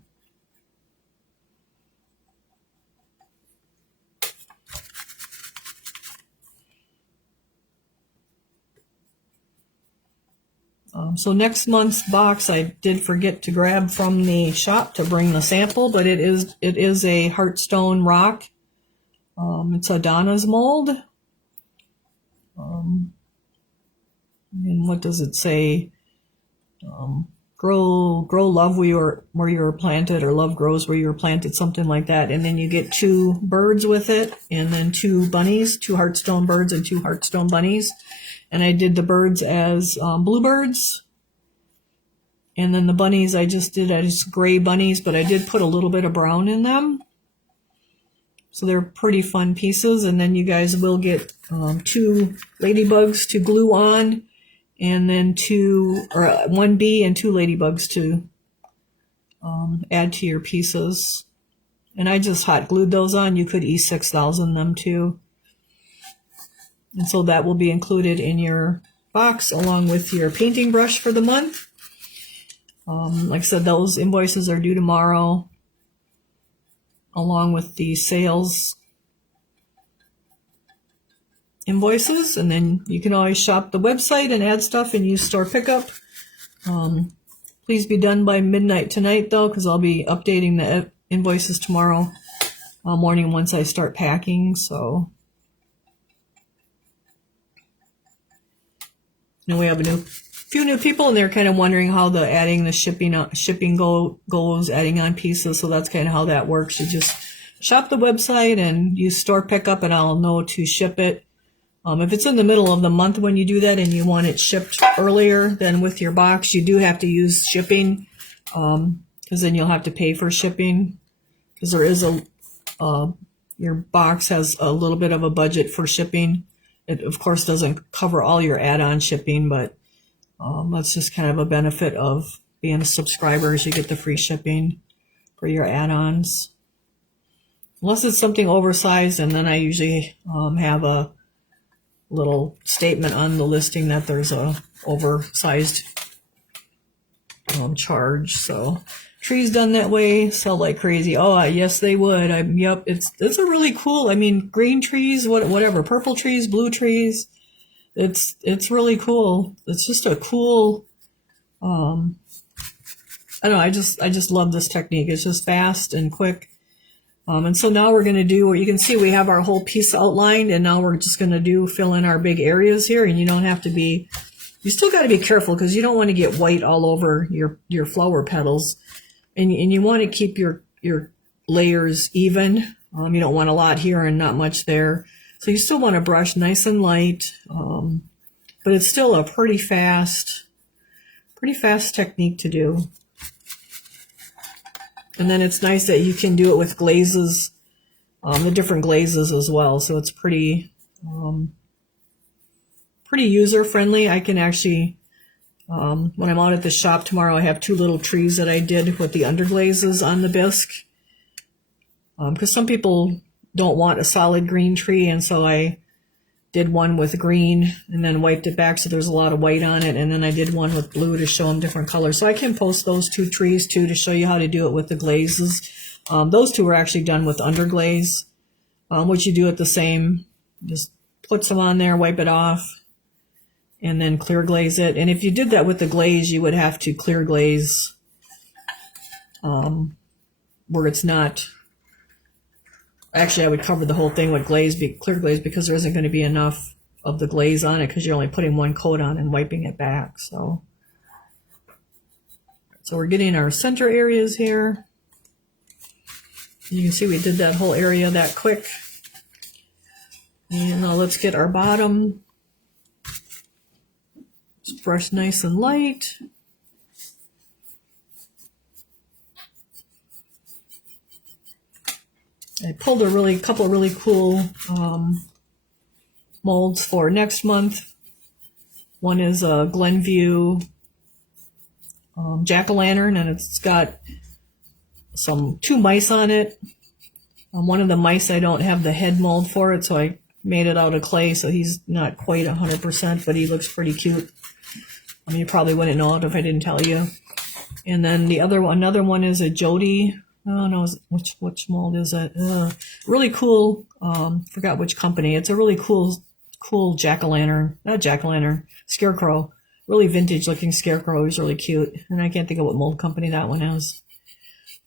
So next month's box, I did forget to grab from the shop to bring the sample, but it is a Heartstone rock. It's a Donna's mold. And what does it say? Grow love where you were planted, or love grows where you were planted, something like that. And then you get 2 birds with it, and then 2 bunnies, 2 Heartstone birds and 2 Heartstone bunnies. And I did the birds as bluebirds. And then the bunnies I just gray bunnies, but I did put a little bit of brown in them. So they're pretty fun pieces. And then you guys will get 2 ladybugs to glue on, and then 1 bee and 2 ladybugs to add to your pieces. And I just hot glued those on. You could E6000 them too. And so that will be included in your box along with your painting brush for the month. Like I said, those invoices are due tomorrow, along with the sales invoices. And then you can always shop the website and add stuff and use store pickup. Please be done by midnight tonight, though, because I'll be updating the invoices tomorrow morning once I start packing. So now we have a few new people, and they're kind of wondering how the shipping goes, adding on pieces. So that's kind of how that works. You just shop the website and use store pickup, and I'll know to ship it. If it's in the middle of the month when you do that and you want it shipped earlier than with your box, you do have to use shipping, because then you'll have to pay for shipping, because there is your box has a little bit of a budget for shipping. It, of course, doesn't cover all your add-on shipping, but that's just kind of a benefit of being a subscriber, is you get the free shipping for your add-ons. Unless it's something oversized, and then I usually have a little statement on the listing that there's a oversized charge. So trees done that way sell like crazy. Oh, yes, they would. Yep, it's a really cool. I mean, green trees, whatever, purple trees, blue trees. It's really cool. It's just a cool. I don't know. I just love this technique. It's just fast and quick. And so now we're going to do, you can see we have our whole piece outlined, and now we're just going to fill in our big areas here. And you don't have to be, you still got to be careful, because you don't want to get white all over your flower petals. And you want to keep your layers even. You don't want a lot here and not much there. So you still want to brush nice and light, but it's still a pretty fast technique to do. And then it's nice that you can do it with glazes, the different glazes as well. So it's pretty user friendly. I can actually, when I'm out at the shop tomorrow, I have 2 little trees that I did with the underglazes on the bisque. Because some people don't want a solid green tree, and so I did one with green and then wiped it back so there's a lot of white on it, and then I did one with blue to show them different colors. So I can post those 2 trees too to show you how to do it with the glazes. Those 2 were actually done with underglaze, which you do it the same. Just put some on there, wipe it off, and then clear glaze it. And if you did that with the glaze, you would have to clear glaze where it's not. Actually, I would cover the whole thing with clear glaze, because there isn't going to be enough of the glaze on it, because you're only putting 1 coat on and wiping it back. So we're getting our center areas here. You can see we did that whole area that quick. And now let's get our bottom. Let's brush nice and light. I pulled a couple of really cool molds for next month. One is a Glenview jack-o'-lantern, and it's got 2 mice on it. One of the mice, I don't have the head mold for it, so I made it out of clay, so he's not quite 100%, but he looks pretty cute. I mean, you probably wouldn't know it if I didn't tell you. And then another one is a Jody. Oh no, which mold is it? Really cool. Forgot which company. It's a really cool jack-o'-lantern, not jack-o'-lantern, scarecrow. really vintage looking scarecrow. He's really cute. And I can't think of what mold company that one is.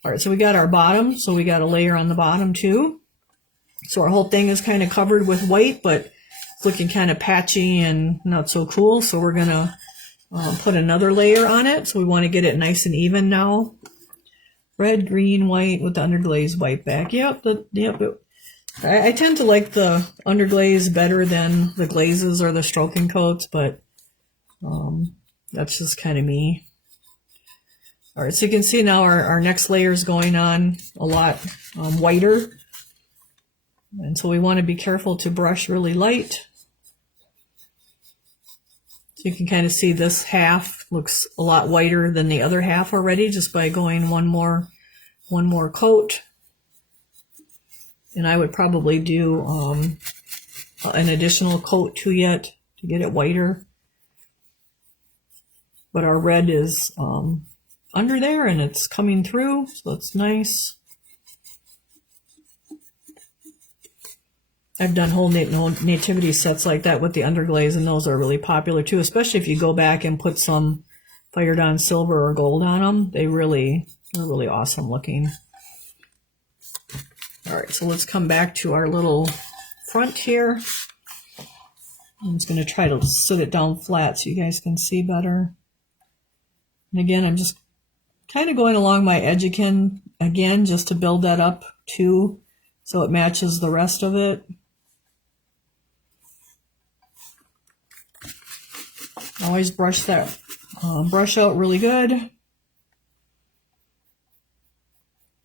All right, so we got our bottom. So we got a layer on the bottom too. So our whole thing is kind of covered with white, but it's looking kind of patchy and not so cool. So we're going to put another layer on it. So we want to get it nice and even now. Red, green, white with the underglaze white back. Yep. I tend to like the underglaze better than the glazes or the stroking coats, but that's just kind of me. All right, so you can see now our next layer is going on a lot whiter. And so we want to be careful to brush really light. So you can kind of see this half looks a lot whiter than the other half already just by going one more coat. And I would probably do an additional coat too yet to get it whiter. But our red is under there and it's coming through, so it's nice. I've done whole nativity sets like that with the underglaze, and those are really popular too, especially if you go back and put some fired on silver or gold on them. They're really awesome looking. All right, so let's come back to our little front here. I'm just going to try to sit it down flat so you guys can see better. And again, I'm just kind of going along my edge again just to build that up too, so it matches the rest of it. Always brush that brush out really good.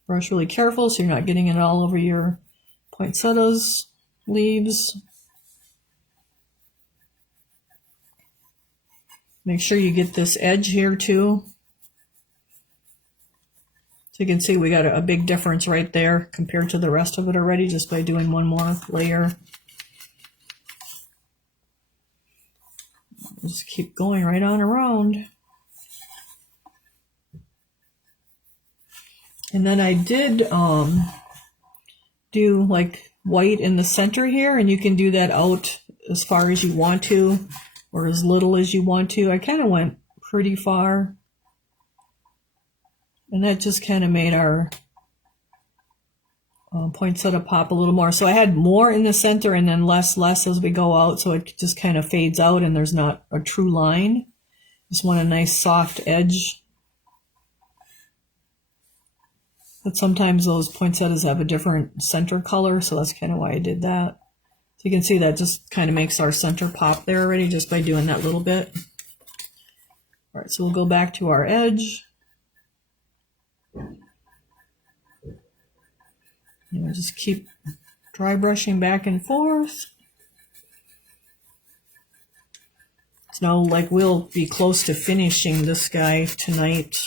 Brush really careful so you're not getting it all over your poinsettias leaves. Make sure you get this edge here too. So you can see we got a big difference right there compared to the rest of it already just by doing one more layer. Just keep going right on around. And then I did do like white in the center here, and you can do that out as far as you want to or as little as you want to. I kind of went pretty far. And that just kind of made our poinsettia pop a little more. So I had more in the center and then less as we go out, so it just kind of fades out and there's not a true line. Just want a nice soft edge. But sometimes those poinsettias have a different center color, so that's kind of why I did that. So you can see that just kind of makes our center pop there already just by doing that little bit. All right, so we'll go back to our edge. And just keep dry brushing back and forth. So now, like, we'll be close to finishing this guy tonight.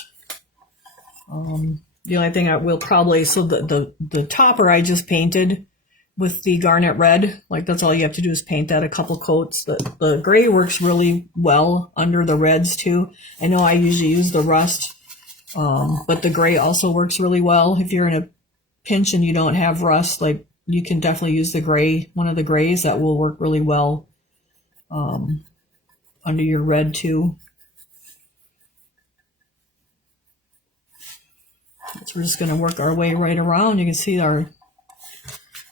The only thing I will probably, so the topper I just painted with the garnet red, like that's all you have to do is paint that a couple coats. The gray works really well under the reds too. I know I usually use the rust, but the gray also works really well. If you're in a pinch and you don't have rust, like you can definitely use the gray, one of the grays that will work really well under your red too. So we're just going to work our way right around. You can see our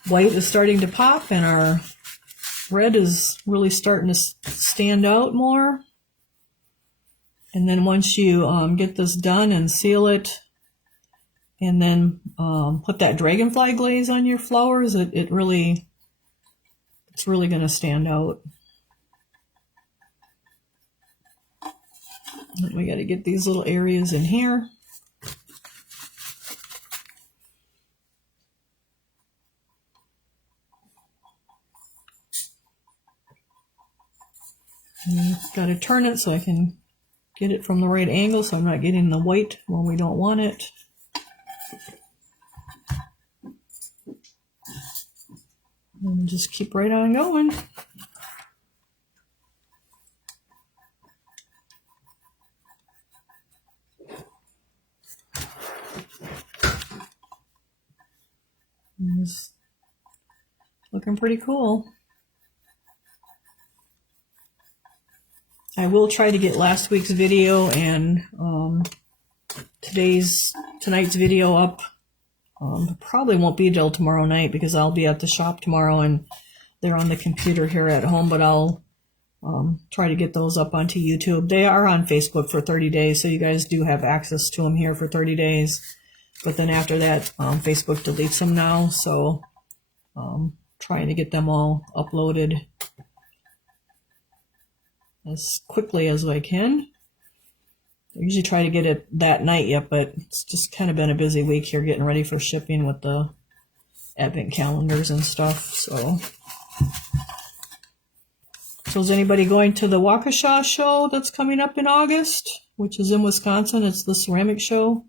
white is starting to pop and our red is really starting to stand out more. And then once you get this done and seal it, and then put that dragonfly glaze on your flowers, it's really going to stand out. And we got to get these little areas in here. Got to turn it so I can get it from the right angle so I'm not getting the white when we don't want it. And just keep right on going. And it's looking pretty cool. I will try to get last week's video and tonight's video up. Probably won't be till tomorrow night because I'll be at the shop tomorrow and they're on the computer here at home, but I'll try to get those up onto YouTube. They are on Facebook for 30 days, so you guys do have access to them here for 30 days. But then after that, Facebook deletes them now, so trying to get them all uploaded as quickly as I can. I usually try to get it that night yet, but it's just kind of been a busy week here getting ready for shipping with the advent calendars and stuff. So is anybody going to the Waukesha show that's coming up in August, which is in Wisconsin? It's the ceramic show.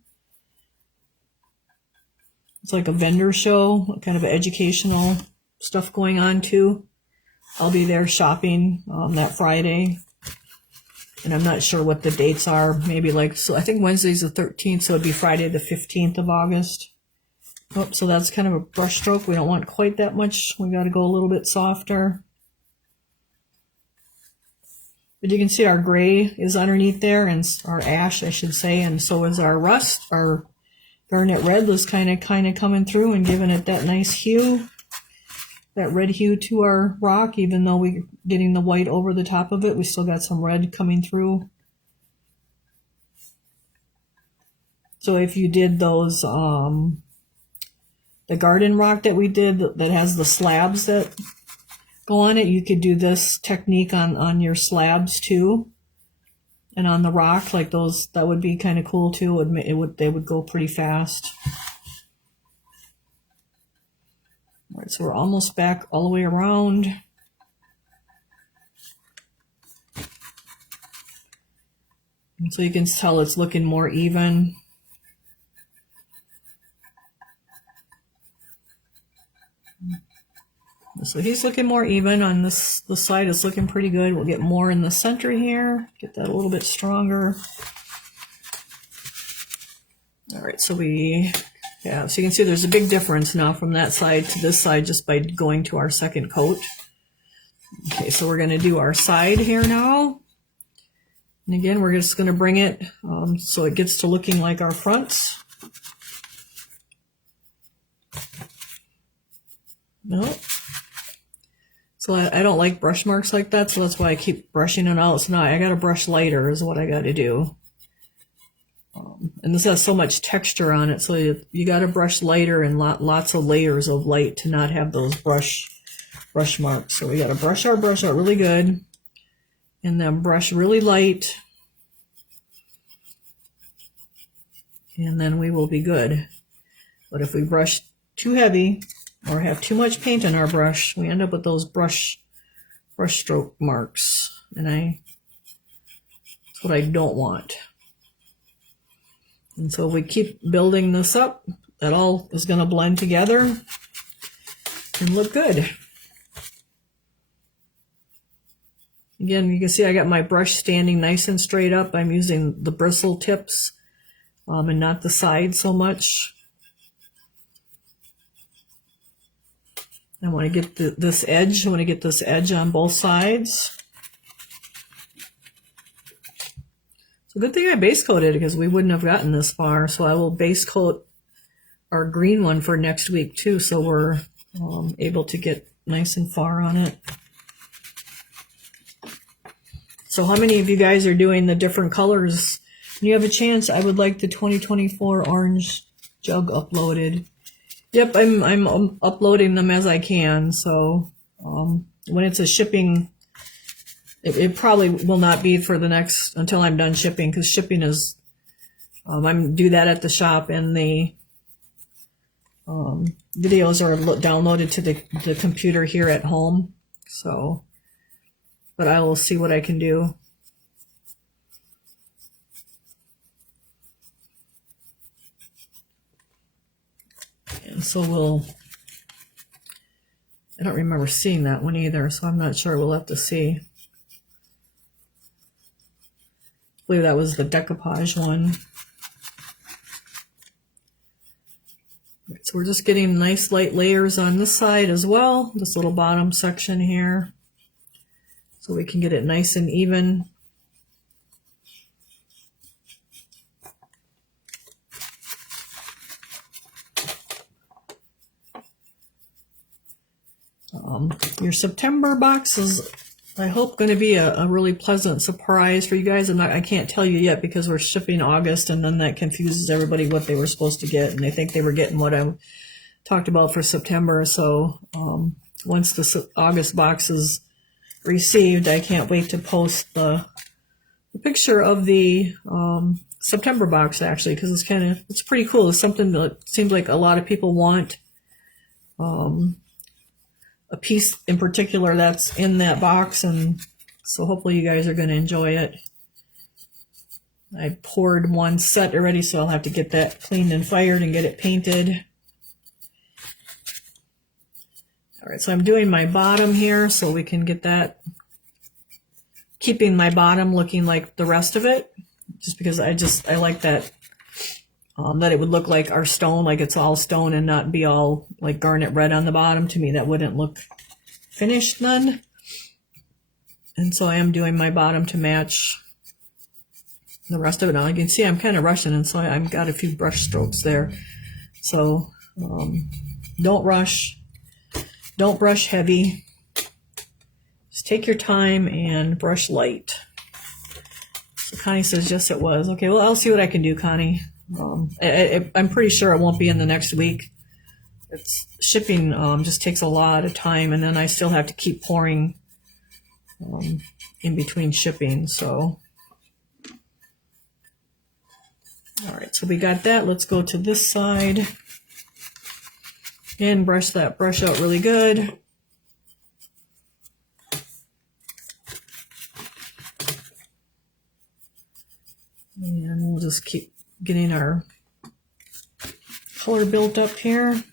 It's like a vendor show, kind of educational stuff going on too. I'll be there shopping that Friday. And I'm not sure what the dates are. Maybe so I think Wednesday's the 13th, so it'd be Friday the 15th of August. Oh, so that's kind of a brush stroke. We don't want quite that much. We got to go a little bit softer. But you can see our gray is underneath there, and our ash, I should say, and so is our rust. Our garnet red was kind of coming through and giving it that nice hue. That red hue to our rock, even though we're getting the white over the top of it, we still got some red coming through. So if you did those, the garden rock that we did that has the slabs that go on it, you could do this technique on your slabs too. And on the rock, like those, that would be kind of cool too. They would go pretty fast. All right, so we're almost back all the way around. And so you can tell it's looking more even. So he's looking more even on this side. It's looking pretty good. We'll get more in the center here. Get that a little bit stronger. All right, so yeah, so you can see there's a big difference now from that side to this side just by going to our second coat. Okay, so we're going to do our side here now. And again, we're just going to bring it so it gets to looking like our fronts. Nope. So I don't like brush marks like that, so that's why I keep brushing it out. So now I got to brush lighter is what I got to do. And this has so much texture on it, so you got to brush lighter and lots of layers of light to not have those brush marks. So we got to brush our brush out really good, and then brush really light, and then we will be good. But if we brush too heavy or have too much paint on our brush, we end up with those brush stroke marks, and that's what I don't want. And so if we keep building this up, that all is going to blend together and look good. Again, you can see I got my brush standing nice and straight up. I'm using the bristle tips and not the sides so much. I want to get this edge. I want to get this edge on both sides. Good thing I base coated because we wouldn't have gotten this far. So I will base coat our green one for next week too, so we're able to get nice and far on it. So how many of you guys are doing the different colors? When you have a chance, I would like the 2024 orange jug uploaded. Yep, I'm uploading them as I can. So when it's a shipping, it probably will not be for the next until I'm done shipping, because shipping is I'm do that at the shop, and the videos are downloaded to the computer here at home. So, but I will see what I can do. And so I don't remember seeing that one either, so I'm not sure. We'll have to see. I believe that was the decoupage one. So we're just getting nice light layers on this side as well, this little bottom section here, so we can get it nice and even. Your September box is, I hope, going to be a really pleasant surprise for you guys. I can't tell you yet because we're shipping August, and then that confuses everybody what they were supposed to get, and they think they were getting what I talked about for September. So once the August box is received, I can't wait to post the picture of the September box, actually, because it's pretty cool. It's something that seems like a lot of people want. A piece in particular that's in that box, and so hopefully you guys are going to enjoy it. I poured one set already, so I'll have to get that cleaned and fired and get it painted. All right, so I'm doing my bottom here so we can get that, keeping my bottom looking like the rest of it, just because I like that, that it would look like our stone, like it's all stone and not be all like garnet red on the bottom. To me, that wouldn't look finished none. And so I am doing my bottom to match the rest of it. Now you can see I'm kind of rushing, and so I've got a few brush strokes there. So don't rush, don't brush heavy. Just take your time and brush light. So Connie says, yes, it was. Okay, well, I'll see what I can do, Connie. I'm pretty sure it won't be in the next week. It's shipping just takes a lot of time, and then I still have to keep pouring in between shipping. So, all right, so we got that. Let's go to this side and brush that brush out really good. And we'll just keep getting our color built up here.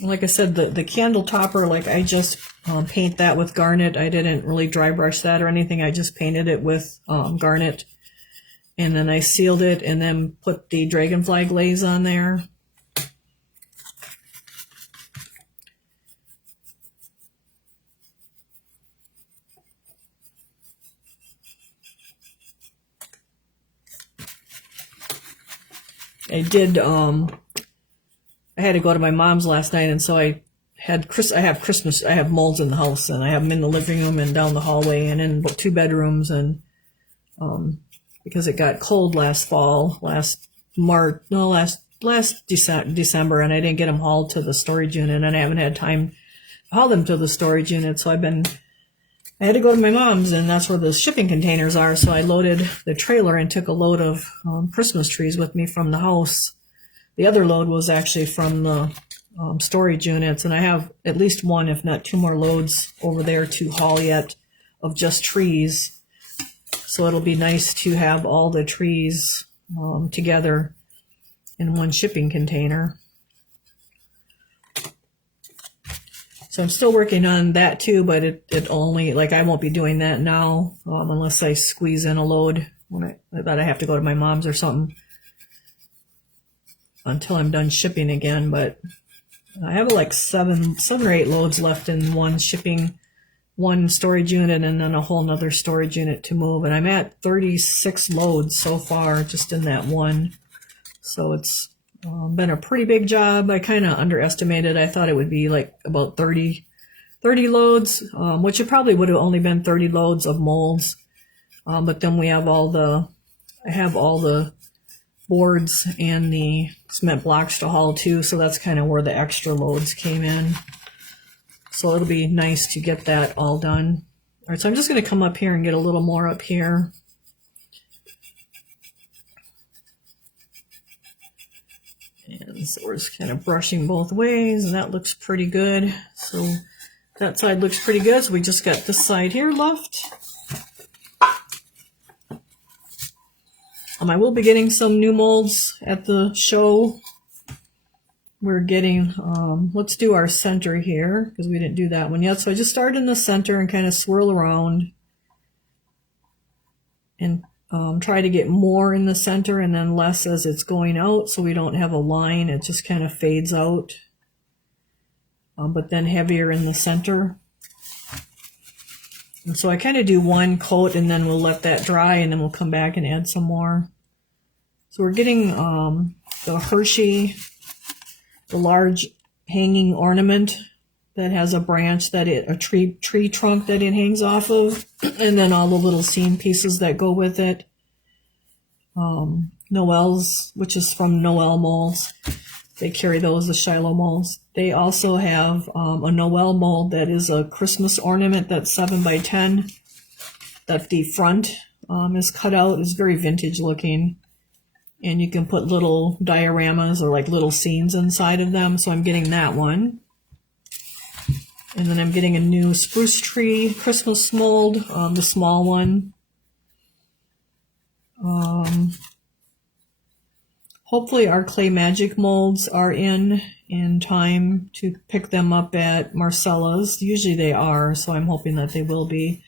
Like I said, the candle topper, like I just paint that with garnet. I didn't really dry brush that or anything. I just painted it with garnet, and then I sealed it and then put the dragonfly glaze on there. I did, I had to go to my mom's last night, and so I have molds in the house, and I have them in the living room and down the hallway and in 2 bedrooms, and because it got cold last December, and I didn't get them hauled to the storage unit, and I haven't had time to haul them to the storage unit, so I had to go to my mom's, and that's where the shipping containers are. So I loaded the trailer and took a load of Christmas trees with me from the house. The other load was actually from the storage units, and I have at least 1, if not 2 more loads over there to haul yet of just trees. So it'll be nice to have all the trees together in one shipping container. So I'm still working on that too, but it only, like, I won't be doing that now unless I squeeze in a load that I have to go to my mom's or something until I'm done shipping again. But I have like 7 or 8 loads left in one storage unit, and then a whole nother storage unit to move. And I'm at 36 loads so far just in that one. So it's been a pretty big job. I kind of underestimated. I thought it would be like about 30 loads, which it probably would have only been 30 loads of molds. But then I have all the boards and the cement blocks to haul too. So that's kind of where the extra loads came in. So it'll be nice to get that all done. All right, so I'm just going to come up here and get a little more up here. And so we're just kind of brushing both ways, and that looks pretty good. So that side looks pretty good. So we just got this side here left. I will be getting some new molds at the show. We're getting, let's do our center here because we didn't do that one yet. So I just started in the center and kind of swirl around and try to get more in the center and then less as it's going out, so we don't have a line. It just kind of fades out, but then heavier in the center. And so I kind of do one coat, and then we'll let that dry, and then we'll come back and add some more. So we're getting the Hershey, the large hanging ornament that has a branch a tree trunk that it hangs off of, and then all the little scene pieces that go with it. Noel's, which is from Noel molds. They carry those, the Shiloh molds. They also have a Noel mold that is a Christmas ornament that's 7 by 10. That the front is cut out. It's very vintage looking. And you can put little dioramas or like little scenes inside of them. So I'm getting that one. And then I'm getting a new spruce tree Christmas mold, the small one. Hopefully our clay magic molds are in time to pick them up at Marcella's. Usually they are, so I'm hoping that they will be.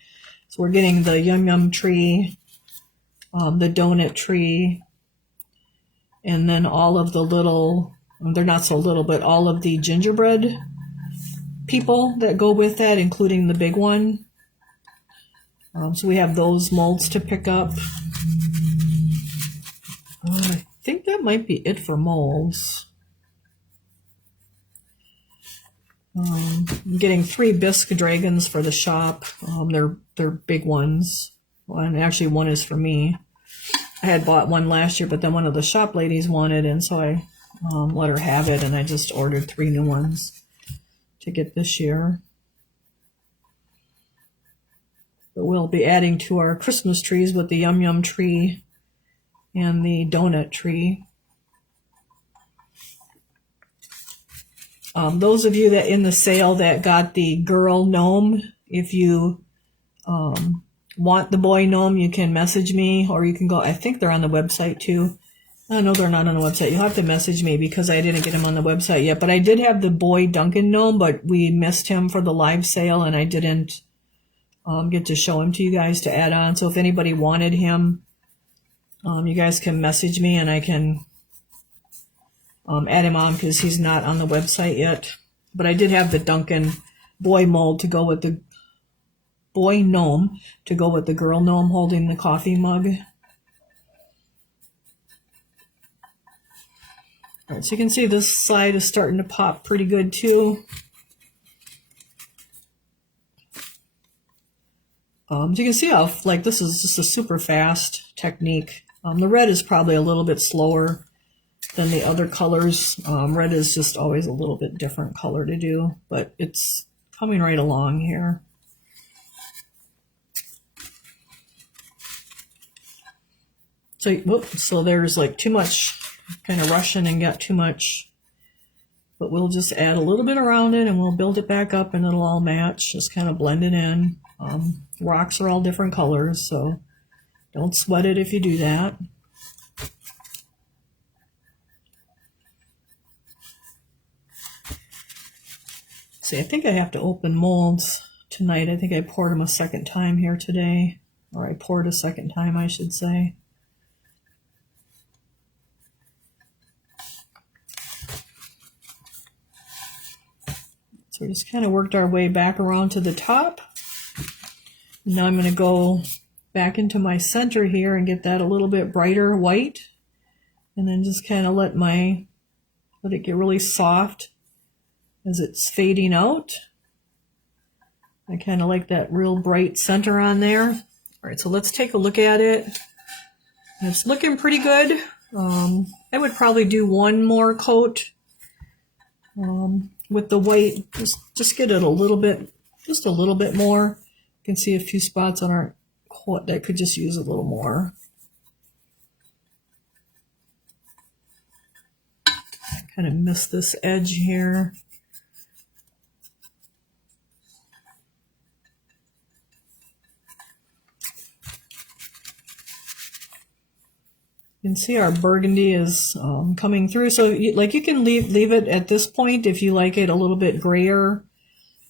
So we're getting the Yum Yum tree, the donut tree, and then all of the little, they're not so little, but all of the gingerbread people that go with that, including the big one. So we have those molds to pick up. I think that might be it for molds. I'm getting 3 bisque dragons for the shop. They're big ones. Well, and actually one is for me. I had bought one last year, but then one of the shop ladies wanted, and so I let her have it, and I just ordered 3 new ones to get this year. But we'll be adding to our Christmas trees with the Yum Yum tree and the donut tree. Those of you that in the sale that got the girl gnome, if you want the boy gnome, you can message me, or you can go, I think they're on the website too. Oh, no, they're not on the website. You'll have to message me because I didn't get him on the website yet. But I did have the boy Duncan gnome, but we missed him for the live sale, and I didn't get to show him to you guys to add on. So if anybody wanted him, you guys can message me, and I can add him on because he's not on the website yet. But I did have the Duncan boy mold to go with the boy gnome to go with the girl gnome holding the coffee mug. All right, so you can see this side is starting to pop pretty good too. So you can see how, like, this is just a super fast technique. The red is probably a little bit slower than the other colors. Red is just always a little bit different color to do, but it's coming right along here. So, whoops, so there's like too much, kind of rushing and got too much, but we'll just add a little bit around it and we'll build it back up and it'll all match, just kind of blend it in. Rocks are all different colors, so don't sweat it if you do that. See, I think I have to open molds tonight. I think I poured them a second time here today, or I poured a second time, I should say. So we just kind of worked our way back around to the top. Now I'm going to go back into my center here and get that a little bit brighter white, and then just kind of let it get really soft as it's fading out. I kind of like that real bright center on there. All right, so let's take a look at it. It's looking pretty good. I would probably do one more coat with the white. Just get it a little bit, just a little bit more. You can see a few spots on our coat that could just use a little more. Kind of missed this edge here. You can see our burgundy is coming through. So you can leave it at this point if you like it a little bit grayer.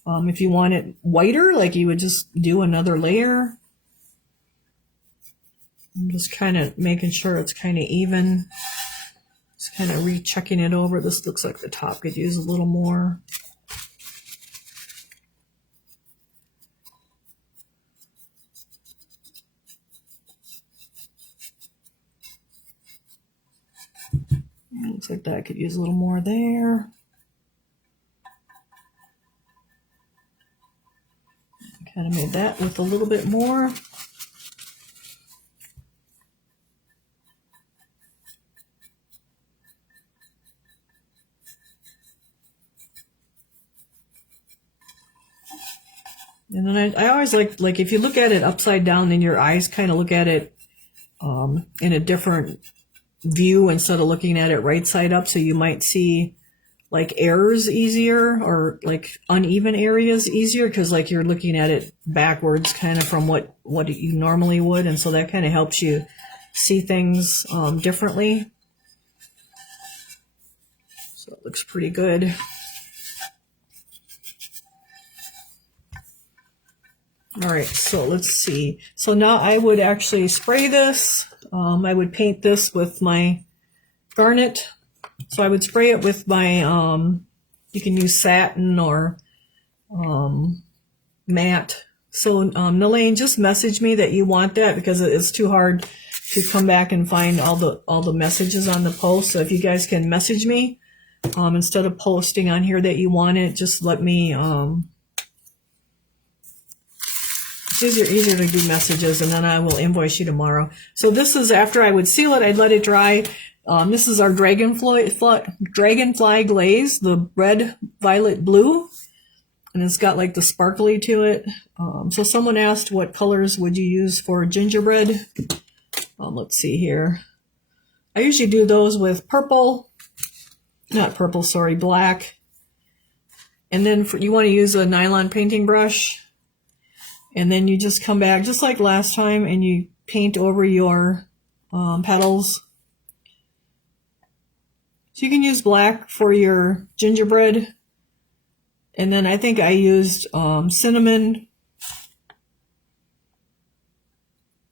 If you want it whiter, like you would just do another layer. I'm just kind of making sure it's kind of even. Just kind of rechecking it over. This looks like the top could use a little more. Looks like that could use a little more there. that with a little bit more. And then I always like if you look at it upside down, then your eyes kind of look at it in a different view instead of looking at it right side up. So you might see like errors easier, or like uneven areas easier, because like you're looking at it backwards kind of from what you normally would. And so that kind of helps you see things differently. So it looks pretty good. All right, so let's see. So now I would actually spray this. I would paint this with my garnet. So I would spray it with my, you can use satin or matte. So Nelaine, just message me that you want that, because it's too hard to come back and find all the messages on the post. So if you guys can message me instead of posting on here that you want it, just let me. It's easier to do messages, and then I will invoice you tomorrow. So this is after I would seal it, I'd let it dry. This is our dragonfly glaze, the red, violet, blue, and it's got like the sparkly to it. So someone asked what colors would you use for gingerbread. Let's see here. I usually do those with black. And then you want to use a nylon painting brush. And then you just come back just like last time and you paint over your petals. So you can use black for your gingerbread. And then I think I used cinnamon.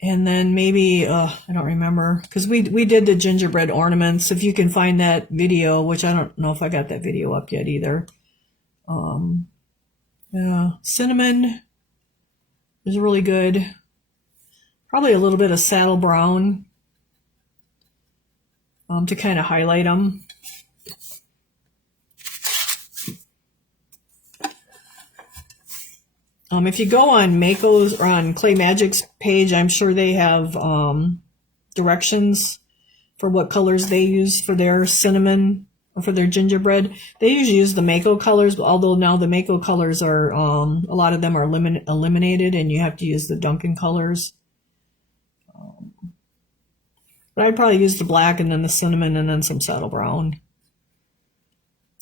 And then maybe, I don't remember, because we did the gingerbread ornaments. If you can find that video, which I don't know if I got that video up yet either. Cinnamon is really good. Probably a little bit of saddle brown to kind of highlight them. If you go on Mako's or on Clay Magic's page, I'm sure they have directions for what colors they use for their cinnamon or for their gingerbread. They usually use the Mako colors, although now the Mako colors are, a lot of them are eliminated and you have to use the Dunkin' colors. But I'd probably use the black and then the cinnamon and then some saddle brown.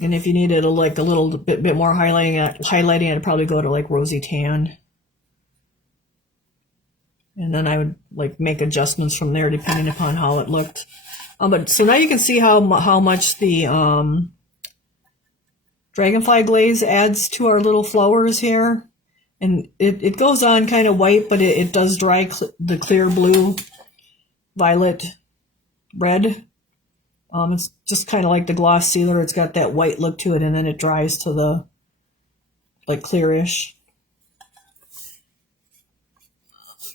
And if you needed a little bit more highlighting, I'd probably go to like rosy tan. And then I would like make adjustments from there depending upon how it looked. But so now you can see how much the dragonfly glaze adds to our little flowers here. And it goes on kind of white, but it does dry the clear blue, violet, red. It's just kind of like the gloss sealer. It's got that white look to it, and then it dries to the like clearish.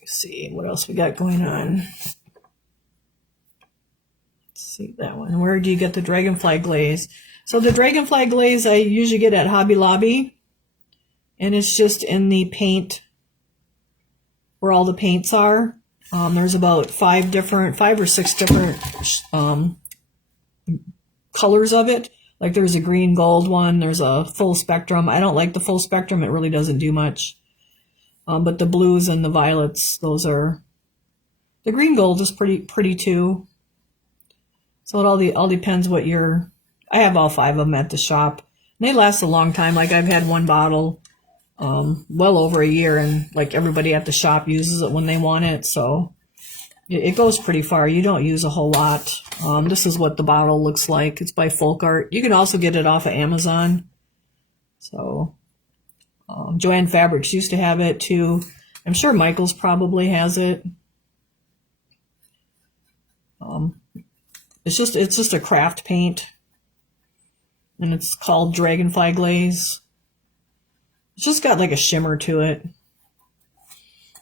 Let's see what else we got going on. Let's see that one. Where do you get the dragonfly glaze? So the dragonfly glaze I usually get at Hobby Lobby, and it's just in the paint where all the paints are. There's about 5 or 6 different colors of it. Like there's a green gold one, there's a full spectrum. I don't like the full spectrum, it really doesn't do much. But the blues and the violets, those are, the green gold is pretty too. So it all depends what I have all 5 of them at the shop. And they last a long time. Like I've had one bottle well over a year, and like everybody at the shop uses it when they want it. So it goes pretty far. You don't use a whole lot. This is what the bottle looks like. It's by Folk Art. You can also get it off of Amazon. So Joanne Fabrics used to have it too. I'm sure Michael's probably has it. It's just a craft paint, and it's called Dragonfly Glaze. It's just got like a shimmer to it.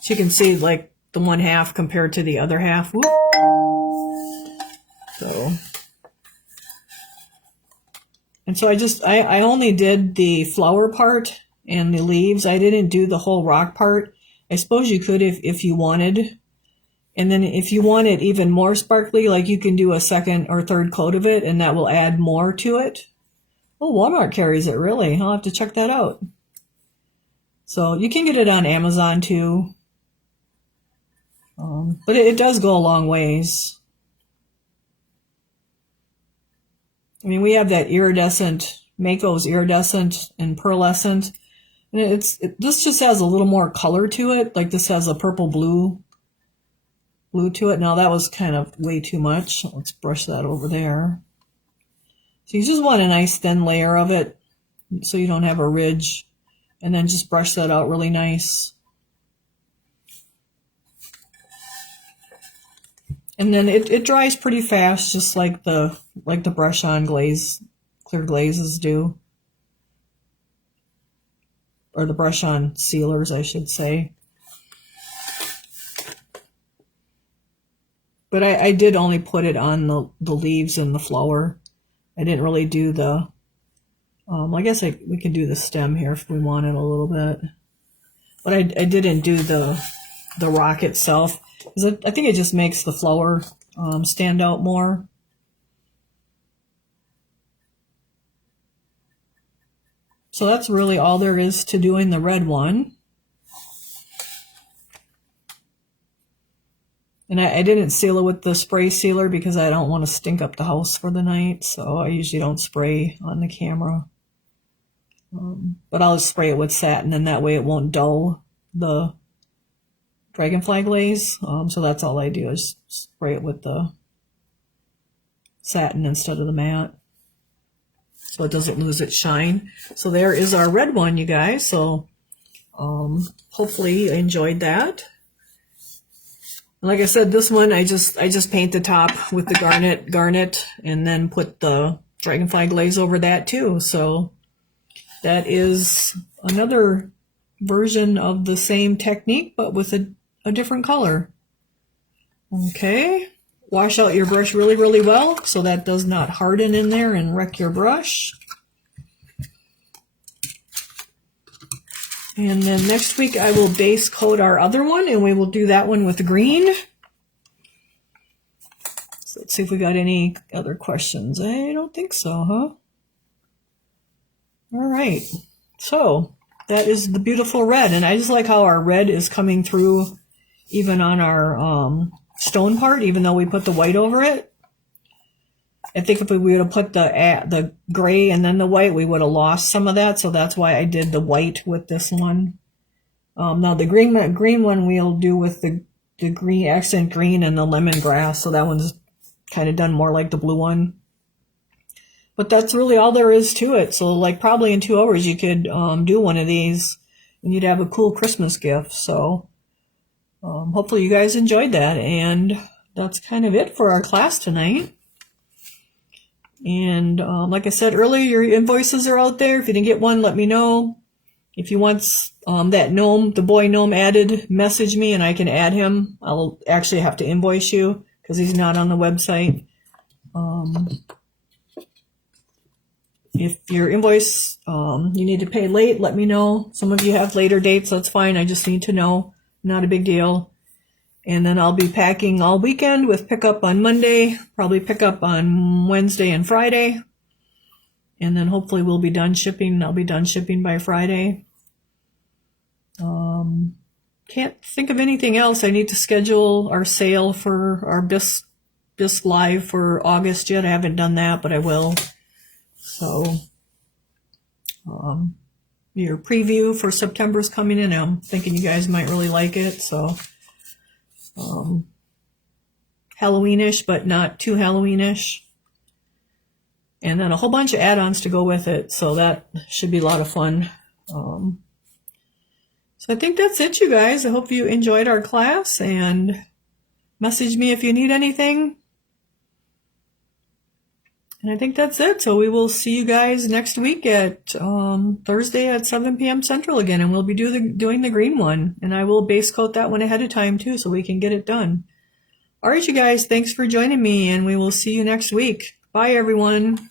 So you can see like the one half compared to the other half. Whoop. So, and so I only did the flower part and the leaves. I didn't do the whole rock part. I suppose you could if you wanted. And then if you want it even more sparkly, like you can do a second or third coat of it, and that will add more to it. Oh, Walmart carries it, really. I'll have to check that out. So you can get it on Amazon too. But it does go a long ways. I mean, we have that iridescent, Mako's iridescent and pearlescent. And this just has a little more color to it. Like this has a purple blue to it. Now that was kind of way too much. Let's brush that over there. So you just want a nice thin layer of it so you don't have a ridge. And then just brush that out really nice. And then it dries pretty fast, just like the brush on glaze, clear glazes do. Or the brush on sealers, I should say. But I did only put it on the leaves and the flower. I didn't really do the, I guess we could do the stem here if we wanted a little bit. But I didn't do the rock itself, because I think it just makes the flower stand out more. So that's really all there is to doing the red one. And I didn't seal it with the spray sealer because I don't want to stink up the house for the night. So I usually don't spray on the camera. But I'll just spray it with satin, and that way it won't dull the dragonfly glaze. So that's all I do, is spray it with the satin instead of the matte, so it doesn't lose its shine. So there is our red one, you guys. So hopefully you enjoyed that. Like I said, this one I just paint the top with the garnet, and then put the dragonfly glaze over that too. So that is another version of the same technique, but with a different color. Okay, wash out your brush really, really well so that does not harden in there and wreck your brush. And then next week I will base coat our other one, and we will do that one with green. So let's see if we got any other questions. I don't think so, huh? All right, so that is the beautiful red, and I just like how our red is coming through even on our stone part, even though we put the white over it. I think if we would have put the gray and then the white, we would have lost some of that, so that's why I did the white with this one. Now the green one we'll do with the green, accent green, and the lemongrass, so that one's kind of done more like the blue one. But that's really all there is to it. So like probably in 2 hours you could do one of these, and you'd have a cool Christmas gift. So hopefully you guys enjoyed that, and that's kind of it for our class tonight. And like I said earlier, your invoices are out there. If you didn't get one, let me know. If you want that gnome, the boy gnome added, message me and I can add him. I'll actually have to invoice you because he's not on the website. If your invoice, you need to pay late, let me know. Some of you have later dates, that's fine. I just need to know. Not a big deal. And then I'll be packing all weekend with pickup on Monday, probably pick up on Wednesday and Friday. And then hopefully we'll be done shipping. I'll be done shipping by Friday. Can't think of anything else. I need to schedule our sale for our Bisque Live for August yet. I haven't done that, but I will. So your preview for September's coming in. I'm thinking you guys might really like it. So Halloweenish, but not too Halloweenish. And then a whole bunch of add-ons to go with it. So that should be a lot of fun. So I think that's it, you guys. I hope you enjoyed our class, and message me if you need anything. And I think that's it. So we will see you guys next week at Thursday at 7 p.m. Central again, and we'll be doing the green one. And I will base coat that one ahead of time too, so we can get it done. All right, you guys, thanks for joining me, and we will see you next week. Bye, everyone.